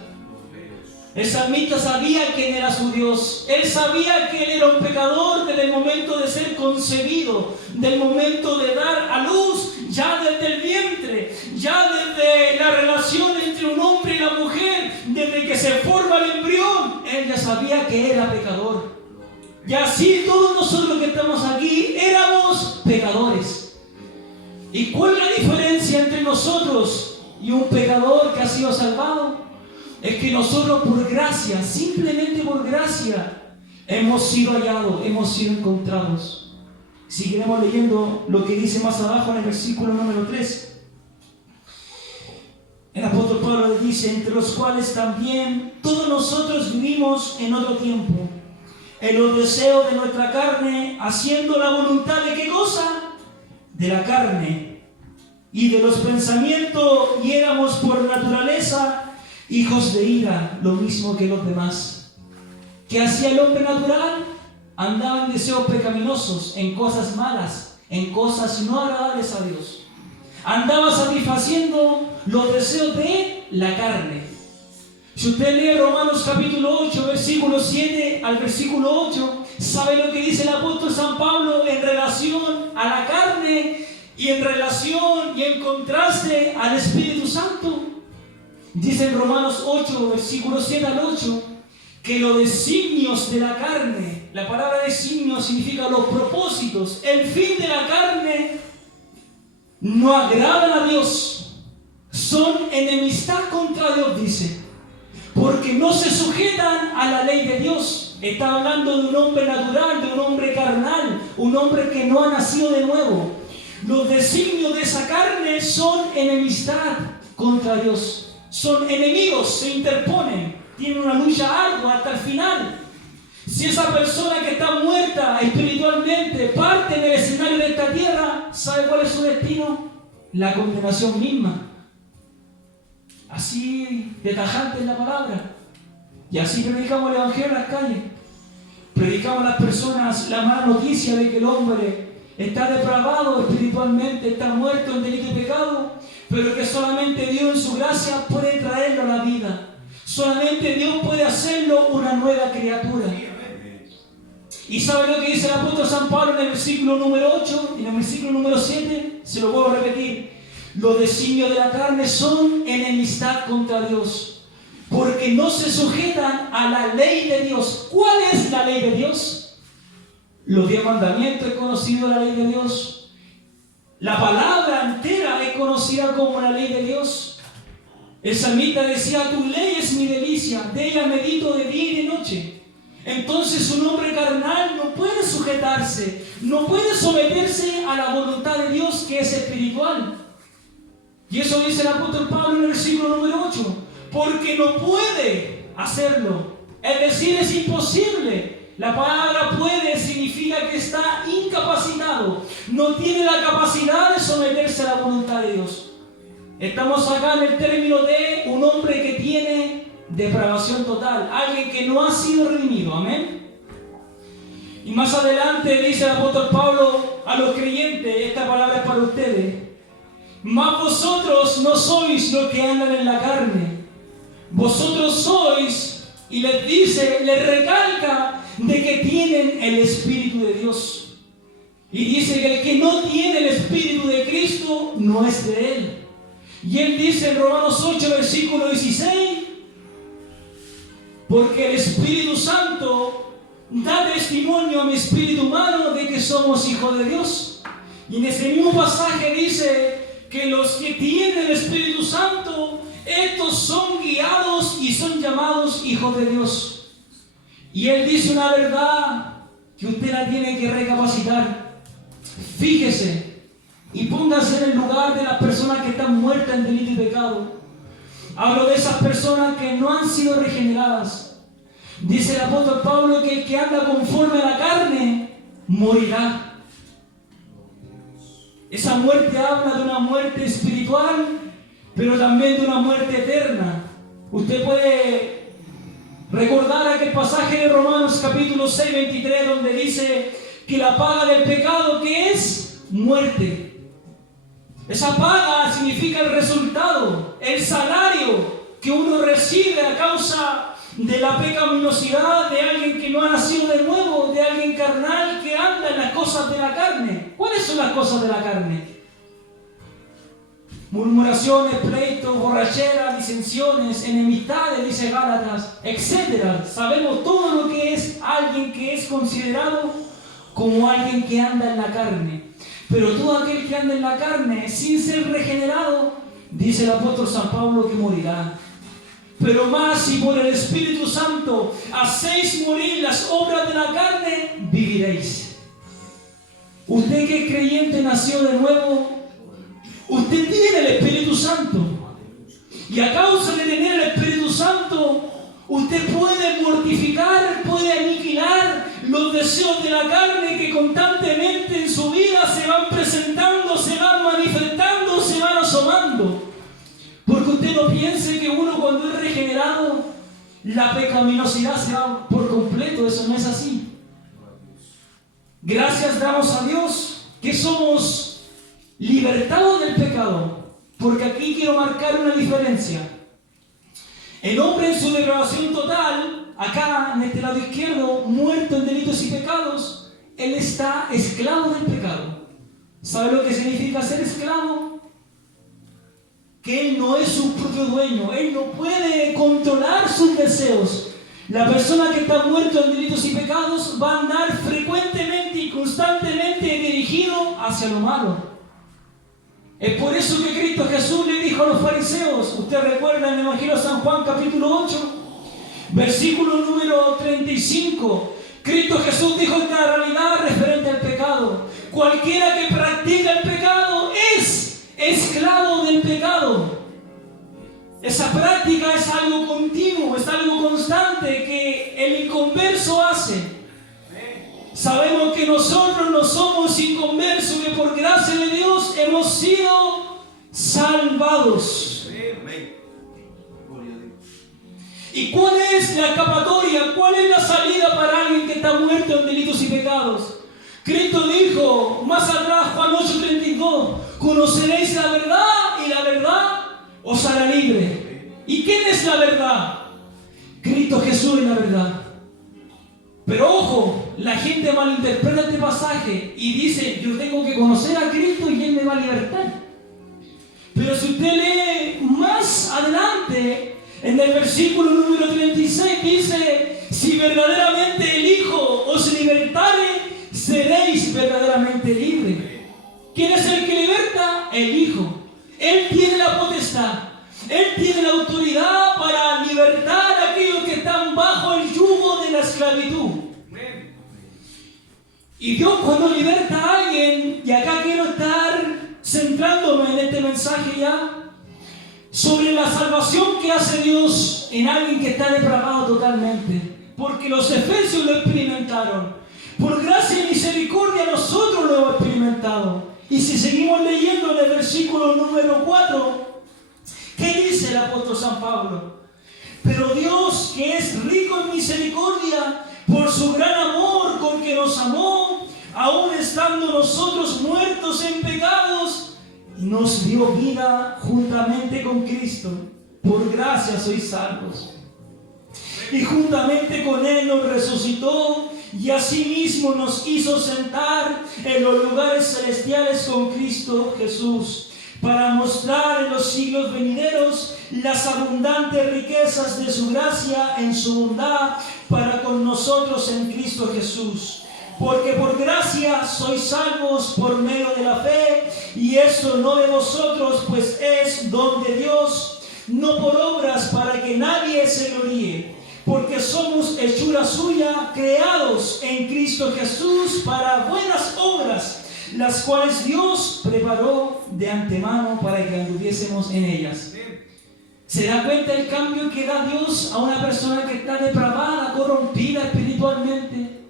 El salmista sabía quién era su Dios. Él sabía que él era un pecador desde el momento de ser concebido, del momento de dar a luz, ya desde el vientre, ya desde la relación entre un hombre y la mujer, desde que se forma el embrión. Él ya sabía que era pecador. Y así todos nosotros que estamos aquí éramos pecadores. ¿Y cuál es la diferencia entre nosotros y un pecador que ha sido salvado? Es que nosotros por gracia, simplemente por gracia, hemos sido hallados, hemos sido encontrados. Seguiremos leyendo lo que dice más abajo en el versículo número 3. El apóstol Pablo dice: entre los cuales también todos nosotros vivimos en otro tiempo, en los deseos de nuestra carne, haciendo la voluntad de ¿qué cosa? De la carne y de los pensamientos, y éramos por naturaleza hijos de ira, lo mismo que los demás. ¿Qué hacía el hombre natural? Andaba en deseos pecaminosos, en cosas malas, en cosas no agradables a Dios. Andaba satisfaciendo los deseos de la carne. Si usted lee Romanos capítulo 8, versículo 7 al versículo 8, ¿sabe lo que dice el apóstol San Pablo en relación a la carne y en relación y en contraste al Espíritu Santo? Dice en Romanos 8, versículo 7 al 8, que los designios de la carne, la palabra designio significa los propósitos, el fin de la carne, no agradan a Dios, son enemistad contra Dios, dice, porque no se sujetan a la ley de Dios. Está hablando de un hombre natural, de un hombre carnal, un hombre que no ha nacido de nuevo. Los designios de esa carne son enemistad contra Dios. Son enemigos, se interponen, tienen una lucha ardua hasta el final. Si esa persona que está muerta espiritualmente parte del escenario de esta tierra, ¿sabe cuál es su destino? La condenación misma. Así de tajante es la palabra. Y así predicamos el Evangelio en las calles. Predicamos a las personas la mala noticia de que el hombre está depravado espiritualmente, está muerto en delito y pecado, pero que solamente Dios en su gracia puede traerlo a la vida. Solamente Dios puede hacerlo una nueva criatura. ¿Y sabe lo que dice el apóstol San Pablo en el versículo número 8? En el versículo número 7, se lo puedo repetir. Los designios de la carne son enemistad contra Dios, porque no se sujetan a la ley de Dios. ¿Cuál es la ley de Dios? Los 10 mandamientos es conocido la ley de Dios. La palabra entera es conocida como la ley de Dios. El salmista decía: tu ley es mi delicia, de ella medito de día y de noche. Entonces un hombre carnal no puede sujetarse, no puede someterse a la voluntad de Dios, que es espiritual. Y eso dice el apóstol Pablo en el versículo número 8, porque no puede hacerlo. Es decir, es imposible. La palabra puede significa que está incapacitado, no tiene la capacidad de someterse a la voluntad de Dios. Estamos acá en el término de un hombre que tiene depravación total, alguien que no ha sido redimido, amén. Y más adelante dice el apóstol Pablo a los creyentes, esta palabra es para ustedes: mas vosotros no sois los que andan en la carne, vosotros sois, y les dice, les recalca de que tienen el Espíritu de Dios. Y dice que el que no tiene el Espíritu de Cristo no es de Él. Y Él dice en Romanos 8, versículo 16, porque el Espíritu Santo da testimonio a mi espíritu humano de que somos hijos de Dios. Y en ese mismo pasaje dice que los que tienen el Espíritu Santo, estos son guiados y son llamados hijos de Dios. Y Él dice una verdad que usted la tiene que recapacitar. Fíjese y póngase en el lugar de las personas que están muertas en delito y pecado. Hablo de esas personas que no han sido regeneradas. Dice el apóstol Pablo que el que anda conforme a la carne morirá. Esa muerte habla de una muerte espiritual, pero también de una muerte eterna. Usted puede recordar aquel pasaje de Romanos capítulo 6, 23, donde dice que la paga del pecado, ¿qué es? Muerte. Esa paga significa el resultado, el salario que uno recibe a causa de la pecaminosidad de alguien que no ha nacido de nuevo, de alguien carnal que anda en las cosas de la carne. ¿Cuáles son las cosas de la carne? Murmuraciones, pleitos, borracheras, disensiones, enemistades, dice Gálatas, etc. Sabemos todo lo que es alguien que es considerado como alguien que anda en la carne. Pero todo aquel que anda en la carne sin ser regenerado, dice el apóstol San Pablo, que morirá. Pero más si por el Espíritu Santo hacéis morir las obras de la carne, viviréis. Usted que es creyente, nació de nuevo, usted tiene el Espíritu Santo. Y a causa de tener el Espíritu Santo, usted puede mortificar, puede aniquilar los deseos de la carne que constantemente en su vida se van presentando, se van manifestando, se van asomando. Porque usted no piense que uno cuando es regenerado, la pecaminosidad se va por completo. Eso no es así. Gracias damos a Dios que somos libertados del pecado. Porque aquí quiero marcar una diferencia. El hombre en su depravación total, acá en este lado izquierdo, muerto en delitos y pecados, él está esclavo del pecado. ¿Sabe lo que significa ser esclavo? Que él no es su propio dueño, él no puede controlar sus deseos. La persona que está muerta en delitos y pecados va a andar frecuentemente y constantemente dirigido hacia lo malo. Es por eso que Cristo Jesús le dijo a los fariseos, usted recuerda en el Evangelio de San Juan capítulo 8, versículo número 35, Cristo Jesús dijo esta realidad referente al pecado: cualquiera que practica el pecado es esclavo del pecado. Esa práctica es algo continuo, es algo constante que el inconverso hace. Sabemos que nosotros no somos inconversos, que por gracia de Dios hemos sido salvados. ¿Y cuál es la escapatoria? ¿Cuál es la salida para alguien que está muerto en delitos y pecados? Cristo dijo más atrás, Juan 8:32, conoceréis la verdad y la verdad os hará libre. ¿Y quién es la verdad? Cristo Jesús es la verdad. Pero ojo, la gente malinterpreta este pasaje y dice, yo tengo que conocer a Cristo y Él me va a libertar. si usted lee más adelante, en el versículo número 36 dice: si verdaderamente el Hijo os libertare, seréis verdaderamente libres. ¿Quién es el que liberta? El Hijo. Él tiene la potestad, Él tiene la autoridad para libertar a aquellos que están bajo el yugo de la esclavitud. Y Dios, cuando liberta a alguien, y acá quiero estar centrándome en este mensaje ya, sobre la salvación que hace Dios en alguien que está depravado totalmente. Porque los efesios lo experimentaron. Por gracia y misericordia nosotros lo hemos experimentado. Y si seguimos leyendo en el versículo número 4, ¿qué dice el apóstol San Pablo? Pero Dios, que es rico en misericordia, por su gran amor con que nos amó, aun estando nosotros muertos en pecados, nos dio vida juntamente con Cristo. Por gracia sois salvos. Y juntamente con Él nos resucitó, y asimismo nos hizo sentar en los lugares celestiales con Cristo Jesús, para mostrar en los siglos venideros las abundantes riquezas de su gracia en su bondad para con nosotros en Cristo Jesús. Porque por gracia sois salvos por medio de la fe, y esto no de vosotros, pues es don de Dios, no por obras, para que nadie se gloríe. Porque somos hechura suya, creados en Cristo Jesús para buenas obras, las cuales Dios preparó de antemano para que anduviésemos en ellas. ¿Se da cuenta el cambio que da Dios a una persona que está depravada, corrompida espiritualmente?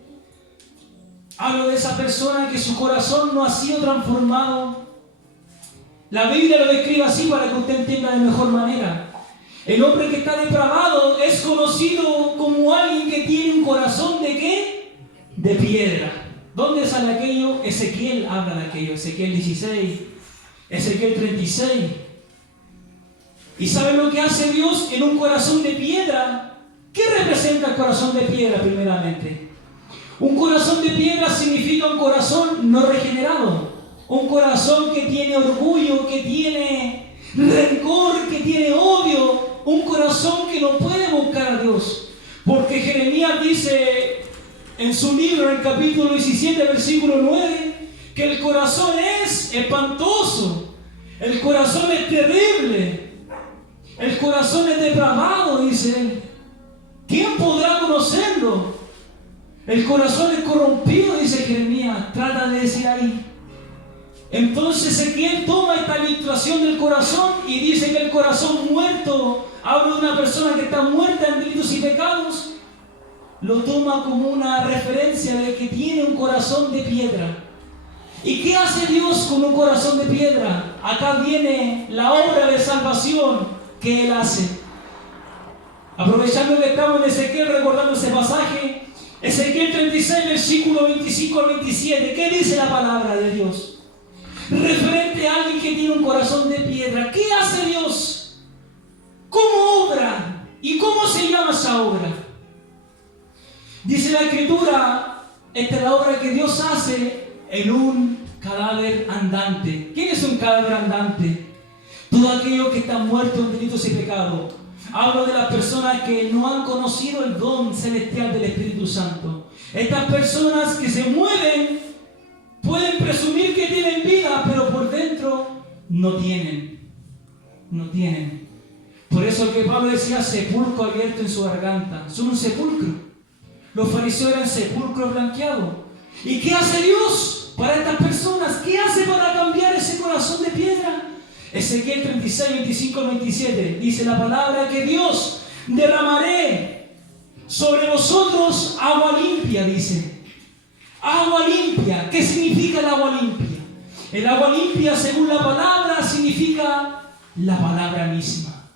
Hablo de esa persona que su corazón no ha sido transformado. La Biblia lo describe así para que usted entienda de mejor manera. El hombre que está depravado es conocido como alguien que tiene un corazón ¿de qué? De piedra. ¿Dónde sale aquello? Ezequiel habla de aquello. Ezequiel 16, Ezequiel 36. ¿Y sabe lo que hace Dios en un corazón de piedra? ¿Qué representa el corazón de piedra primeramente? Un corazón de piedra significa un corazón no regenerado. Un corazón que tiene orgullo, que tiene rencor, que tiene odio. Un corazón que no puede buscar a Dios. Porque Jeremías dice en su libro, en el capítulo 17, versículo 9, que el corazón es espantoso. El corazón es terrible. El corazón es depravado, dice él. ¿Quién podrá conocerlo? El corazón es corrompido, dice Jeremías. Trata de decir ahí. Entonces Ezequiel toma esta ilustración del corazón y dice que el corazón muerto, habla de una persona que está muerta en delitos y pecados, lo toma como una referencia de que tiene un corazón de piedra. ¿Y qué hace Dios con un corazón de piedra? Acá viene la obra de salvación que Él hace. Aprovechando que estamos en Ezequiel, recordando ese pasaje, Ezequiel 36, versículo 25 al 27, ¿qué dice la palabra de Dios? Referente a alguien que tiene un corazón de piedra. ¿Qué hace Dios? ¿Cómo obra? ¿Y cómo se llama esa obra? Dice la Escritura, esta es la obra que Dios hace en un cadáver andante. ¿Quién es un cadáver andante? Todo aquello que está muerto en delitos y pecados. Hablo de las personas que no han conocido el don celestial del Espíritu Santo. Estas personas que se mueven pueden presumir que tienen vida, pero por dentro no tienen. No tienen. Por eso que Pablo decía sepulcro abierto en su garganta. Son un sepulcro. Los fariseos eran sepulcros blanqueados. ¿Y qué hace Dios para estas personas? ¿Qué hace para cambiar ese corazón de piedra? Ezequiel 36, 25, 27 dice la palabra que Dios derramaré sobre vosotros agua limpia, dice. Agua limpia. ¿Qué significa el agua limpia? El agua limpia, según la palabra, significa la palabra misma.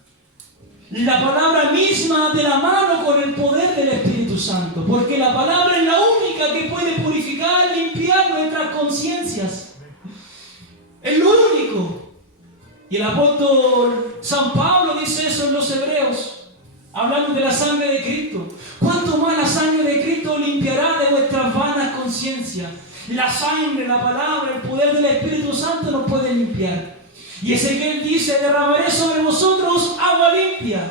La palabra misma de la mano con el poder del Espíritu Santo. Porque la palabra es la única que puede purificar, limpiar nuestras conciencias. Es lo único. Y el apóstol San Pablo dice eso en los Hebreos, hablando de la sangre de Cristo. ¿Cuánto más la sangre de Cristo limpiará de vuestras vanas conciencias? La sangre, la palabra, el poder del Espíritu Santo nos puede limpiar. Y Ezequiel dice, derramaré sobre vosotros agua limpia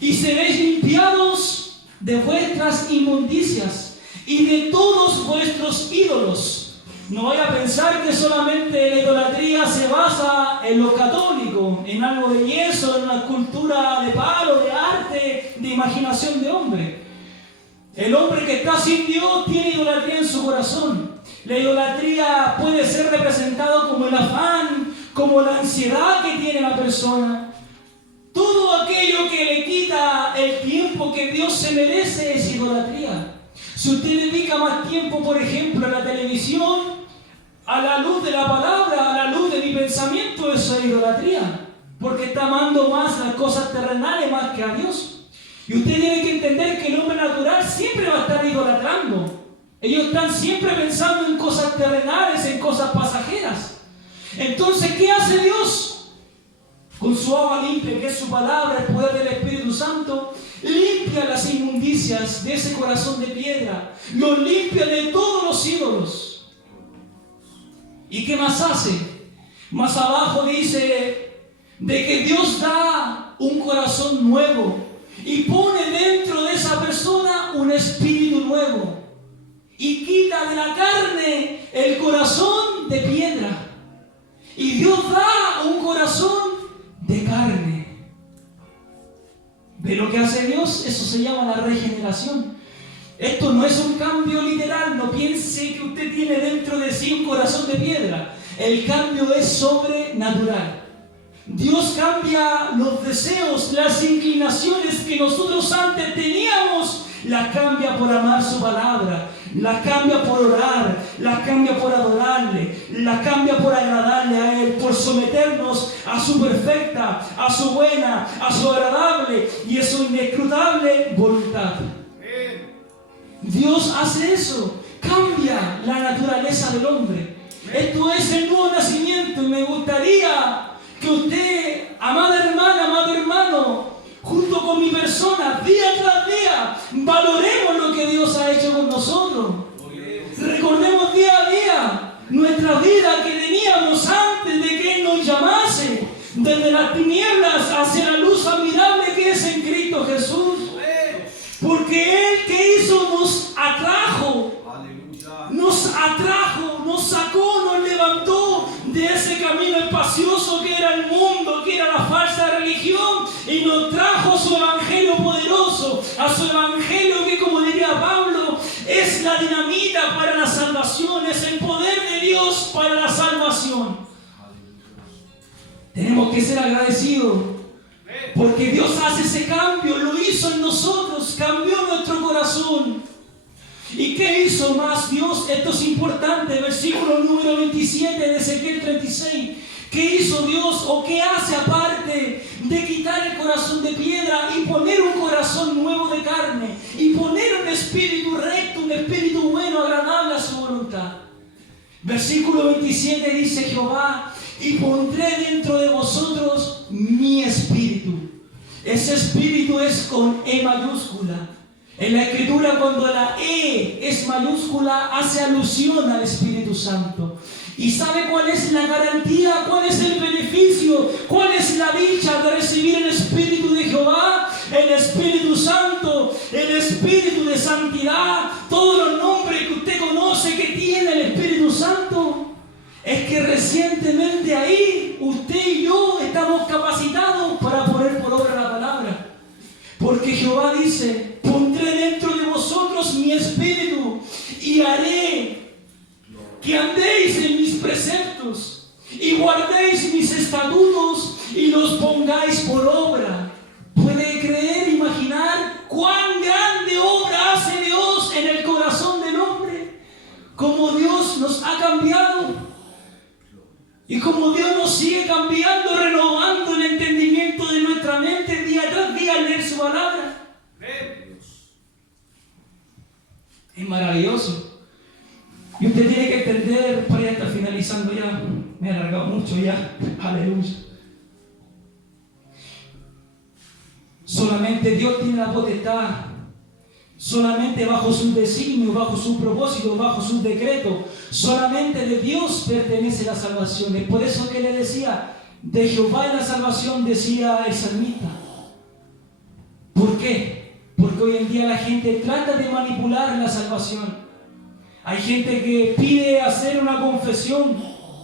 y seréis limpiados de vuestras inmundicias y de todos vuestros ídolos. No vaya a pensar que solamente la idolatría se basa en lo católico, en algo de yeso, en una cultura de palo, de arte, de imaginación de hombre. El hombre que está sin Dios tiene idolatría en su corazón. La idolatría puede ser representada como el afán, como la ansiedad que tiene la persona. Todo aquello que le quita el tiempo que Dios se merece es idolatría. Si usted dedica más tiempo, por ejemplo, a la televisión, a la luz de la palabra, a la luz de mi pensamiento, eso es idolatría. Porque está amando más las cosas terrenales más que a Dios. Y usted tiene que entender que el hombre natural siempre va a estar idolatrando. Ellos están siempre pensando en cosas terrenales, en cosas pasajeras. Entonces, ¿qué hace Dios? Con su agua limpia, que es su palabra, el poder del Espíritu Santo, limpia las inmundicias de ese corazón de piedra, los limpia de todos los ídolos. ¿Y qué más hace? Más abajo dice de que Dios da un corazón nuevo y pone dentro de esa persona un espíritu nuevo y quita de la carne el corazón de piedra. Y Dios da un corazón de carne. ¿Ve lo que hace Dios? Eso se llama la regeneración. Esto no es un cambio literal. No piense que usted tiene dentro de sí un corazón de piedra. El cambio es sobrenatural. Dios cambia los deseos, las inclinaciones que nosotros antes teníamos, las cambia por amar su palabra, las cambia por orar, las cambia por adorarle, las cambia por agradarle a Él, por someternos a su perfecta, a su buena, a su agradable y a su inescrutable voluntad. Dios hace eso, cambia la naturaleza del hombre. Esto es el nuevo nacimiento y me gustaría que usted, amada hermana, amado hermano, junto con mi persona, día tras día, valoremos lo que Dios ha hecho con nosotros. Recordemos día a día nuestra vida que teníamos antes de que Él nos llamase, desde las tinieblas hacia la luz admirable que es en Cristo Jesús. Porque Él que hizo nos atrajo, nos sacó, nos levantó de ese camino espacioso que era el mundo, que era la falsa religión, y nos trajo su evangelio poderoso, a su evangelio que, como diría Pablo, es la dinamita para la salvación, es el poder de Dios para la salvación. Tenemos que ser agradecidos, porque Dios hace ese cambio, lo hizo en nosotros, cambió nuestro corazón. ¿Y qué hizo más Dios? Esto es importante, versículo número 27 de Ezequiel 36. ¿Qué hizo Dios o qué hace aparte de quitar el corazón de piedra y poner un corazón nuevo de carne y poner un espíritu recto, un espíritu bueno, agradable a su voluntad? Versículo 27 dice Jehová: y pondré dentro de vosotros mi espíritu. Ese espíritu es con E mayúscula. En la Escritura, cuando la E es mayúscula, hace alusión al Espíritu Santo. ¿Y sabe cuál es la garantía? ¿Cuál es el beneficio? ¿Cuál es la dicha de recibir el Espíritu de Jehová? El Espíritu Santo, el Espíritu de santidad, todos los nombres que usted conoce que tiene el Espíritu Santo. Es que recientemente ahí, usted y yo estamos capacitados para poner por obra la palabra. Porque Jehová dice: pondré dentro de vosotros mi espíritu y haré que andéis en mis preceptos y guardéis mis estatutos y los pongáis por obra. ¿Puede creer, imaginar cuán grande obra hace Dios en el corazón del hombre? Cómo Dios nos ha cambiado y cómo Dios nos sigue cambiando, renovando el entendimiento de nuestra mente día tras día al leer su palabra. Es maravilloso. Y usted tiene que entender, para ya estar finalizando ya, me he alargado mucho ya, aleluya. Solamente Dios tiene la potestad, solamente bajo su designio, bajo su propósito, bajo su decreto, solamente de Dios pertenece la salvación. Es por eso que le decía, de Jehová es la salvación, decía el salmista. ¿Por qué? Porque hoy en día la gente trata de manipular la salvación. Hay gente que pide hacer una confesión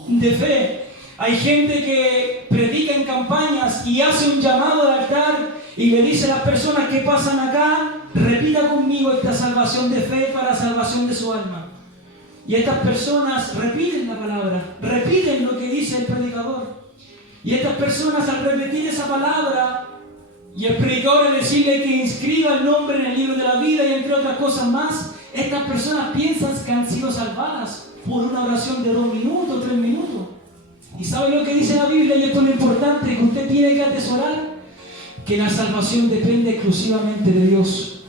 de fe. Hay gente que predica en campañas y hace un llamado al altar y le dice a las personas que pasan acá: repita conmigo esta salvación de fe para la salvación de su alma. Y estas personas repiten la palabra, repiten lo que dice el predicador. Y estas personas, al repetir esa palabra, y el predicador al decirle que inscriba el nombre en el libro de la vida y entre otras cosas más, estas personas piensan que han sido salvadas por una oración de 2 minutos, 3 minutos. ¿Y sabe lo que dice la Biblia? Y esto es lo importante que usted tiene que atesorar: que la salvación depende exclusivamente de Dios.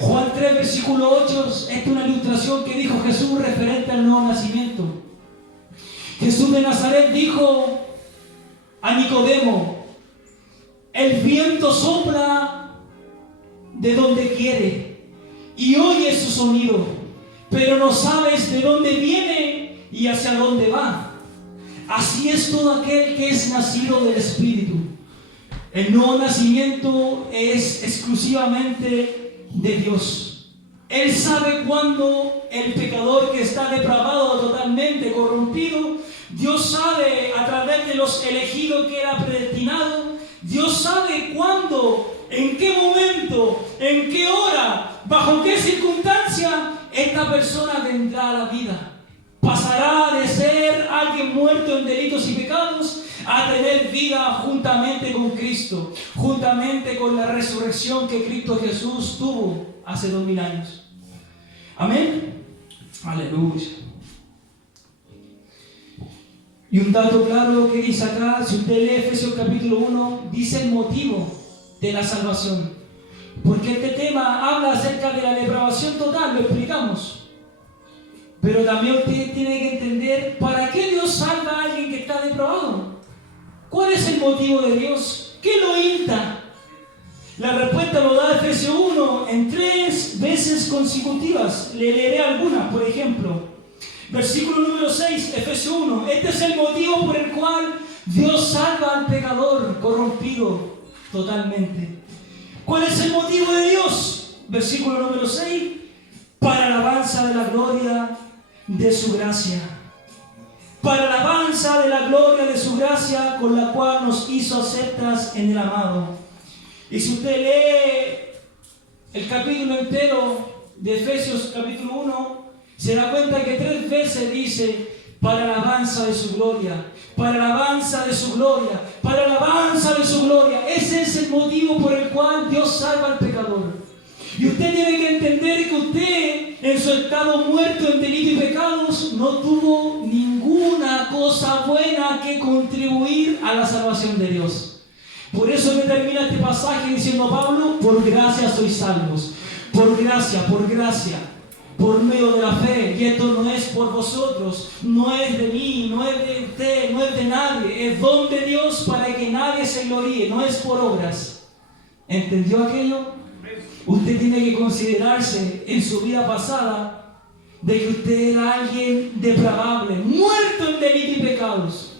Juan 3, versículo 8, esta es una ilustración que dijo Jesús referente al nuevo nacimiento. Jesús de Nazaret dijo a Nicodemo: el viento sopla de donde quiere y oyes su sonido, pero no sabes de dónde viene y hacia dónde va. Así es todo aquel que es nacido del Espíritu. El nuevo nacimiento es exclusivamente de Dios. Él sabe cuándo el pecador que está depravado, totalmente corrompido, Dios sabe a través de los elegidos que era predestinado, Dios sabe cuándo, en qué momento, en qué hora, bajo qué circunstancia esta persona vendrá a la vida. Pasará de ser alguien muerto en delitos y pecados a tener vida juntamente con Cristo, juntamente con la resurrección que Cristo Jesús tuvo hace 2000 años. Amén. Aleluya. Y un dato claro que dice acá, si usted lee Efesios capítulo 1, dice el motivo de la salvación. Porque este tema habla acerca de la depravación total, lo explicamos. Pero también usted tiene que entender para qué Dios salva a alguien que está depravado. ¿Cuál es el motivo de Dios? ¿Qué lo insta? La respuesta lo da Efesios 1 en 3 veces consecutivas. Le leeré algunas, por ejemplo. Versículo número 6, Efesios 1. Este es el motivo por el cual Dios salva al pecador corrompido totalmente. ¿Cuál es el motivo de Dios? Versículo número 6. Para alabanza de la gloria de su gracia. Para alabanza de la gloria de su gracia, con la cual nos hizo aceptas en el amado. Y si usted lee el capítulo entero de Efesios capítulo 1, se da cuenta que 3 veces dice: para alabanza de su gloria, para alabanza de su gloria, para alabanza de su gloria. Ese es el motivo por el cual Dios salva al pecador. Y usted tiene que entender que usted, en su estado muerto en delitos y pecados, no tuvo ninguna cosa buena que contribuir a la salvación de Dios. Por eso que termina este pasaje diciendo Pablo: por gracia sois salvos. Por gracia, por medio de la fe. Y esto no es por vosotros, no es de mí, no es de usted, no es de nadie. Es don de Dios para que nadie se gloríe, no es por obras. ¿Entendió aquello? Usted tiene que considerarse en su vida pasada de que usted era alguien depravable, muerto en delitos y pecados,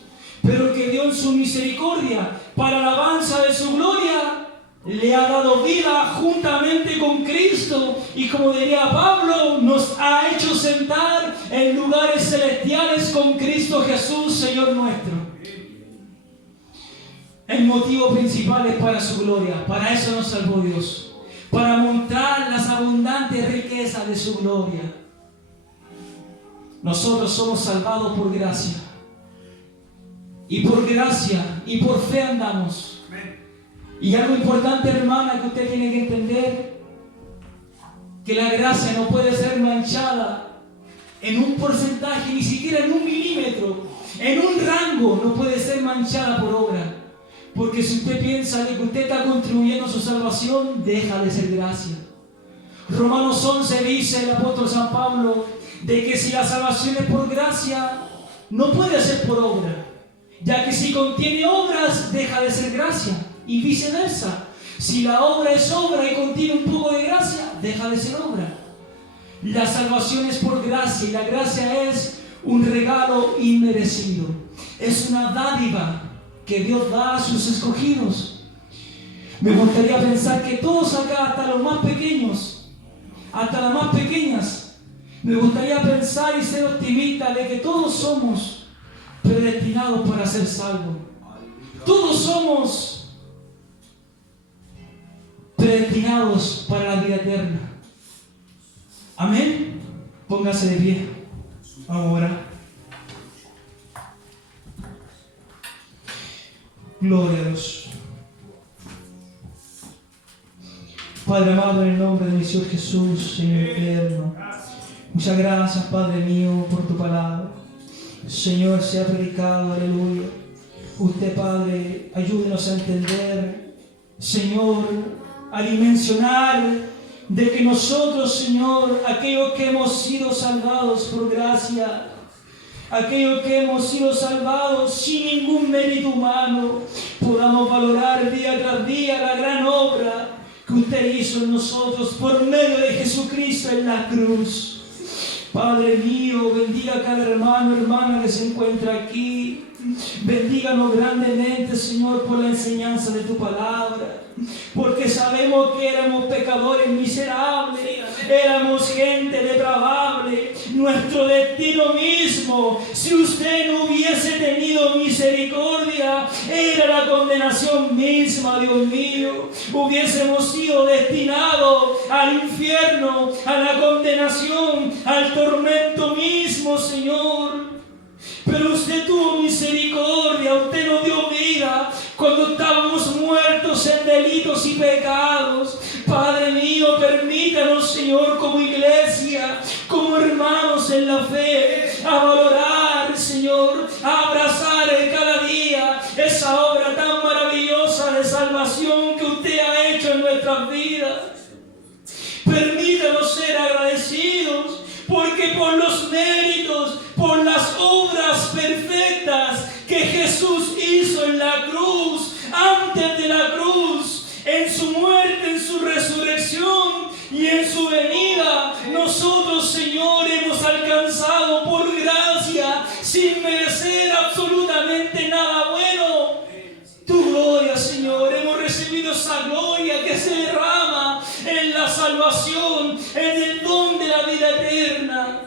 pero que Dios en su misericordia, para la alabanza de su gloria, le ha dado vida juntamente con Cristo, y como diría Pablo, nos ha hecho sentar en lugares celestiales con Cristo Jesús, Señor nuestro. El motivo principal es para su gloria. Para eso nos salvó Dios, para mostrar las abundantes riquezas de su gloria. Nosotros somos salvados por gracia, y por gracia y por fe andamos. Y algo importante, hermana, que usted tiene que entender: que la gracia no puede ser manchada en un porcentaje, ni siquiera en 1 milímetro, en un rango, no puede ser manchada por obra. Porque si usted piensa de que usted está contribuyendo a su salvación, deja de ser gracia. Romanos 11 dice el apóstol San Pablo de que si la salvación es por gracia, no puede ser por obra, ya que si contiene obras, deja de ser gracia, y viceversa. Si la obra es obra y contiene un poco de gracia, deja de ser obra. La salvación es por gracia, y la gracia es un regalo inmerecido. Es una dádiva que Dios da a sus escogidos. Me gustaría pensar que todos acá, hasta los más pequeños, hasta las más pequeñas, me gustaría pensar y ser optimista de que todos somos predestinados para ser salvos. Todos somos predestinados para la vida eterna. Amén. Póngase de pie. Vamos a orar. Gloria a Dios. Padre amado, en el nombre de mi Señor Jesús, Señor eterno, muchas gracias, Padre mío, por tu palabra. Señor, sea predicado, aleluya. Usted, Padre, ayúdenos a entender, Señor, a dimensionar de que nosotros, Señor, aquellos que hemos sido salvados por gracia, aquellos que hemos sido salvados sin ningún mérito humano, podamos valorar día tras día la gran obra que usted hizo en nosotros por medio de Jesucristo en la cruz. Padre mío, bendiga a cada hermano, hermana que se encuentra aquí. Bendíganos grandemente, Señor, por la enseñanza de tu palabra. Porque sabemos que éramos pecadores miserables, éramos gente depravable. Nuestro destino mismo, si usted no hubiese tenido misericordia, era la condenación misma, Dios mío. Hubiésemos sido destinados al infierno, a la condenación, al tormento mismo, Señor. Pero usted tuvo misericordia, usted nos dio vida cuando estábamos muertos en delitos y pecados. Padre mío, permítanos, Señor, como iglesia, como hermanos en la fe, a valorar, Señor, a abrazar cada día esa obra tan maravillosa de salvación que usted ha hecho en nuestras vidas. Permítanos ser agradecidos, porque por los méritos, por las obras perfectas que Jesús hizo en la cruz, antes de la cruz, en su muerte, en su resurrección y en su venida, nosotros, Señor, hemos alcanzado por gracia, sin merecer absolutamente nada bueno, tu gloria, Señor. Hemos recibido esa gloria que se derrama en la salvación, en el don de la vida eterna.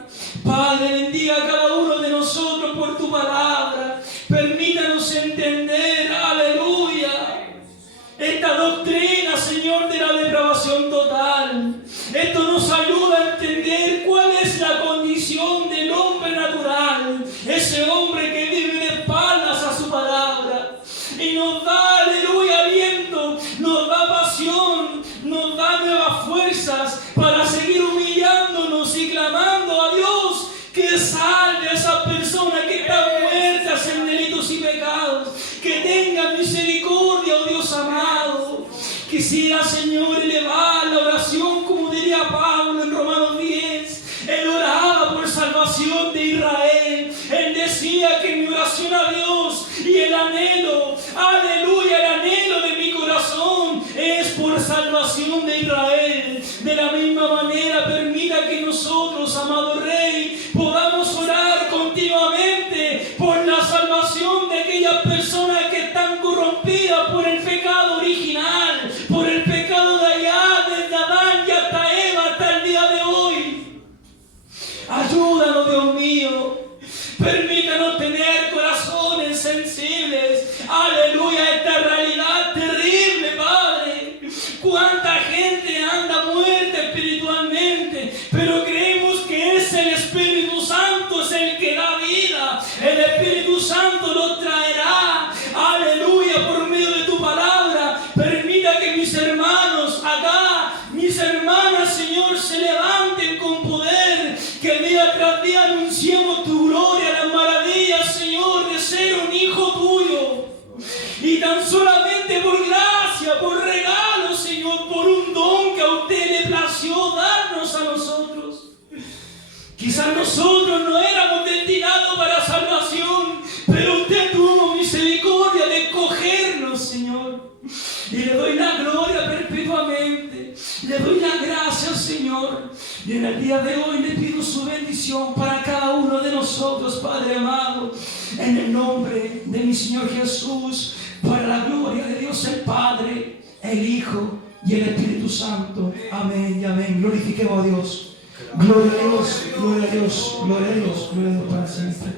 Padre, bendiga a cada uno de nosotros por tu palabra. Permítanos entender, aleluya, esta doctrina, Señor, de la depravación total. Esto nos ayuda a entender cuál es la condición del hombre natural, ese hombre que vive de espaldas a su palabra. Y nos da, aleluya, aliento, nos da pasión, nos da nuevas fuerzas para seguir humillándonos y clamando a Dios que salve a esas personas que están muertas en delitos y pecados, que tengan misericordia, oh Dios amado. Quisiera, Señor, elevar la oración, como diría Pablo en Romanos 10. Él oraba por salvación de Israel. Él decía que mi oración a Dios y el anhelo, aleluya, el anhelo de mi corazón es por salvación de Israel. De la misma manera, permita que nosotros, amado Rey, podamos orar continuamente por la salvación de aquellas personas que están corrompidas por el pecado original, por el pecado de allá, desde Adán y hasta Eva, hasta el día de hoy. Ayúdanos, Dios mío. Permítanos tener corazones sensibles, aleluya, a esta realidad terrible, Padre. Cuánta gente anda muerta espiritualmente, pero creemos que es el Espíritu Santo, es el que da vida. El Espíritu Santo nos traerá, aleluya, por medio de tu palabra. Permita que mis hermanos acá, mis hermanas, Señor, se levanten con poder, que día tras día anunciemos tu gloria, las maravillas, Señor, de ser un hijo tuyo. Y tan solamente por gracia, por regalo, Señor, por un don que a usted le plació darnos a nosotros. Quizás nosotros no éramos destinados para salvación, pero usted tuvo misericordia de escogernos, Señor. Y le doy la gloria perpetuamente. Le doy las gracias, Señor. Y en el día de hoy le pido su bendición para cada uno de nosotros, Padre amado. en el nombre de mi Señor Jesús, para la gloria de Dios el Padre, el Hijo y el Espíritu Santo. Amén y amén. Glorifiquemos a Dios. Gloria a Dios, gloria a Dios, gloria a Dios, gloria a Dios para siempre.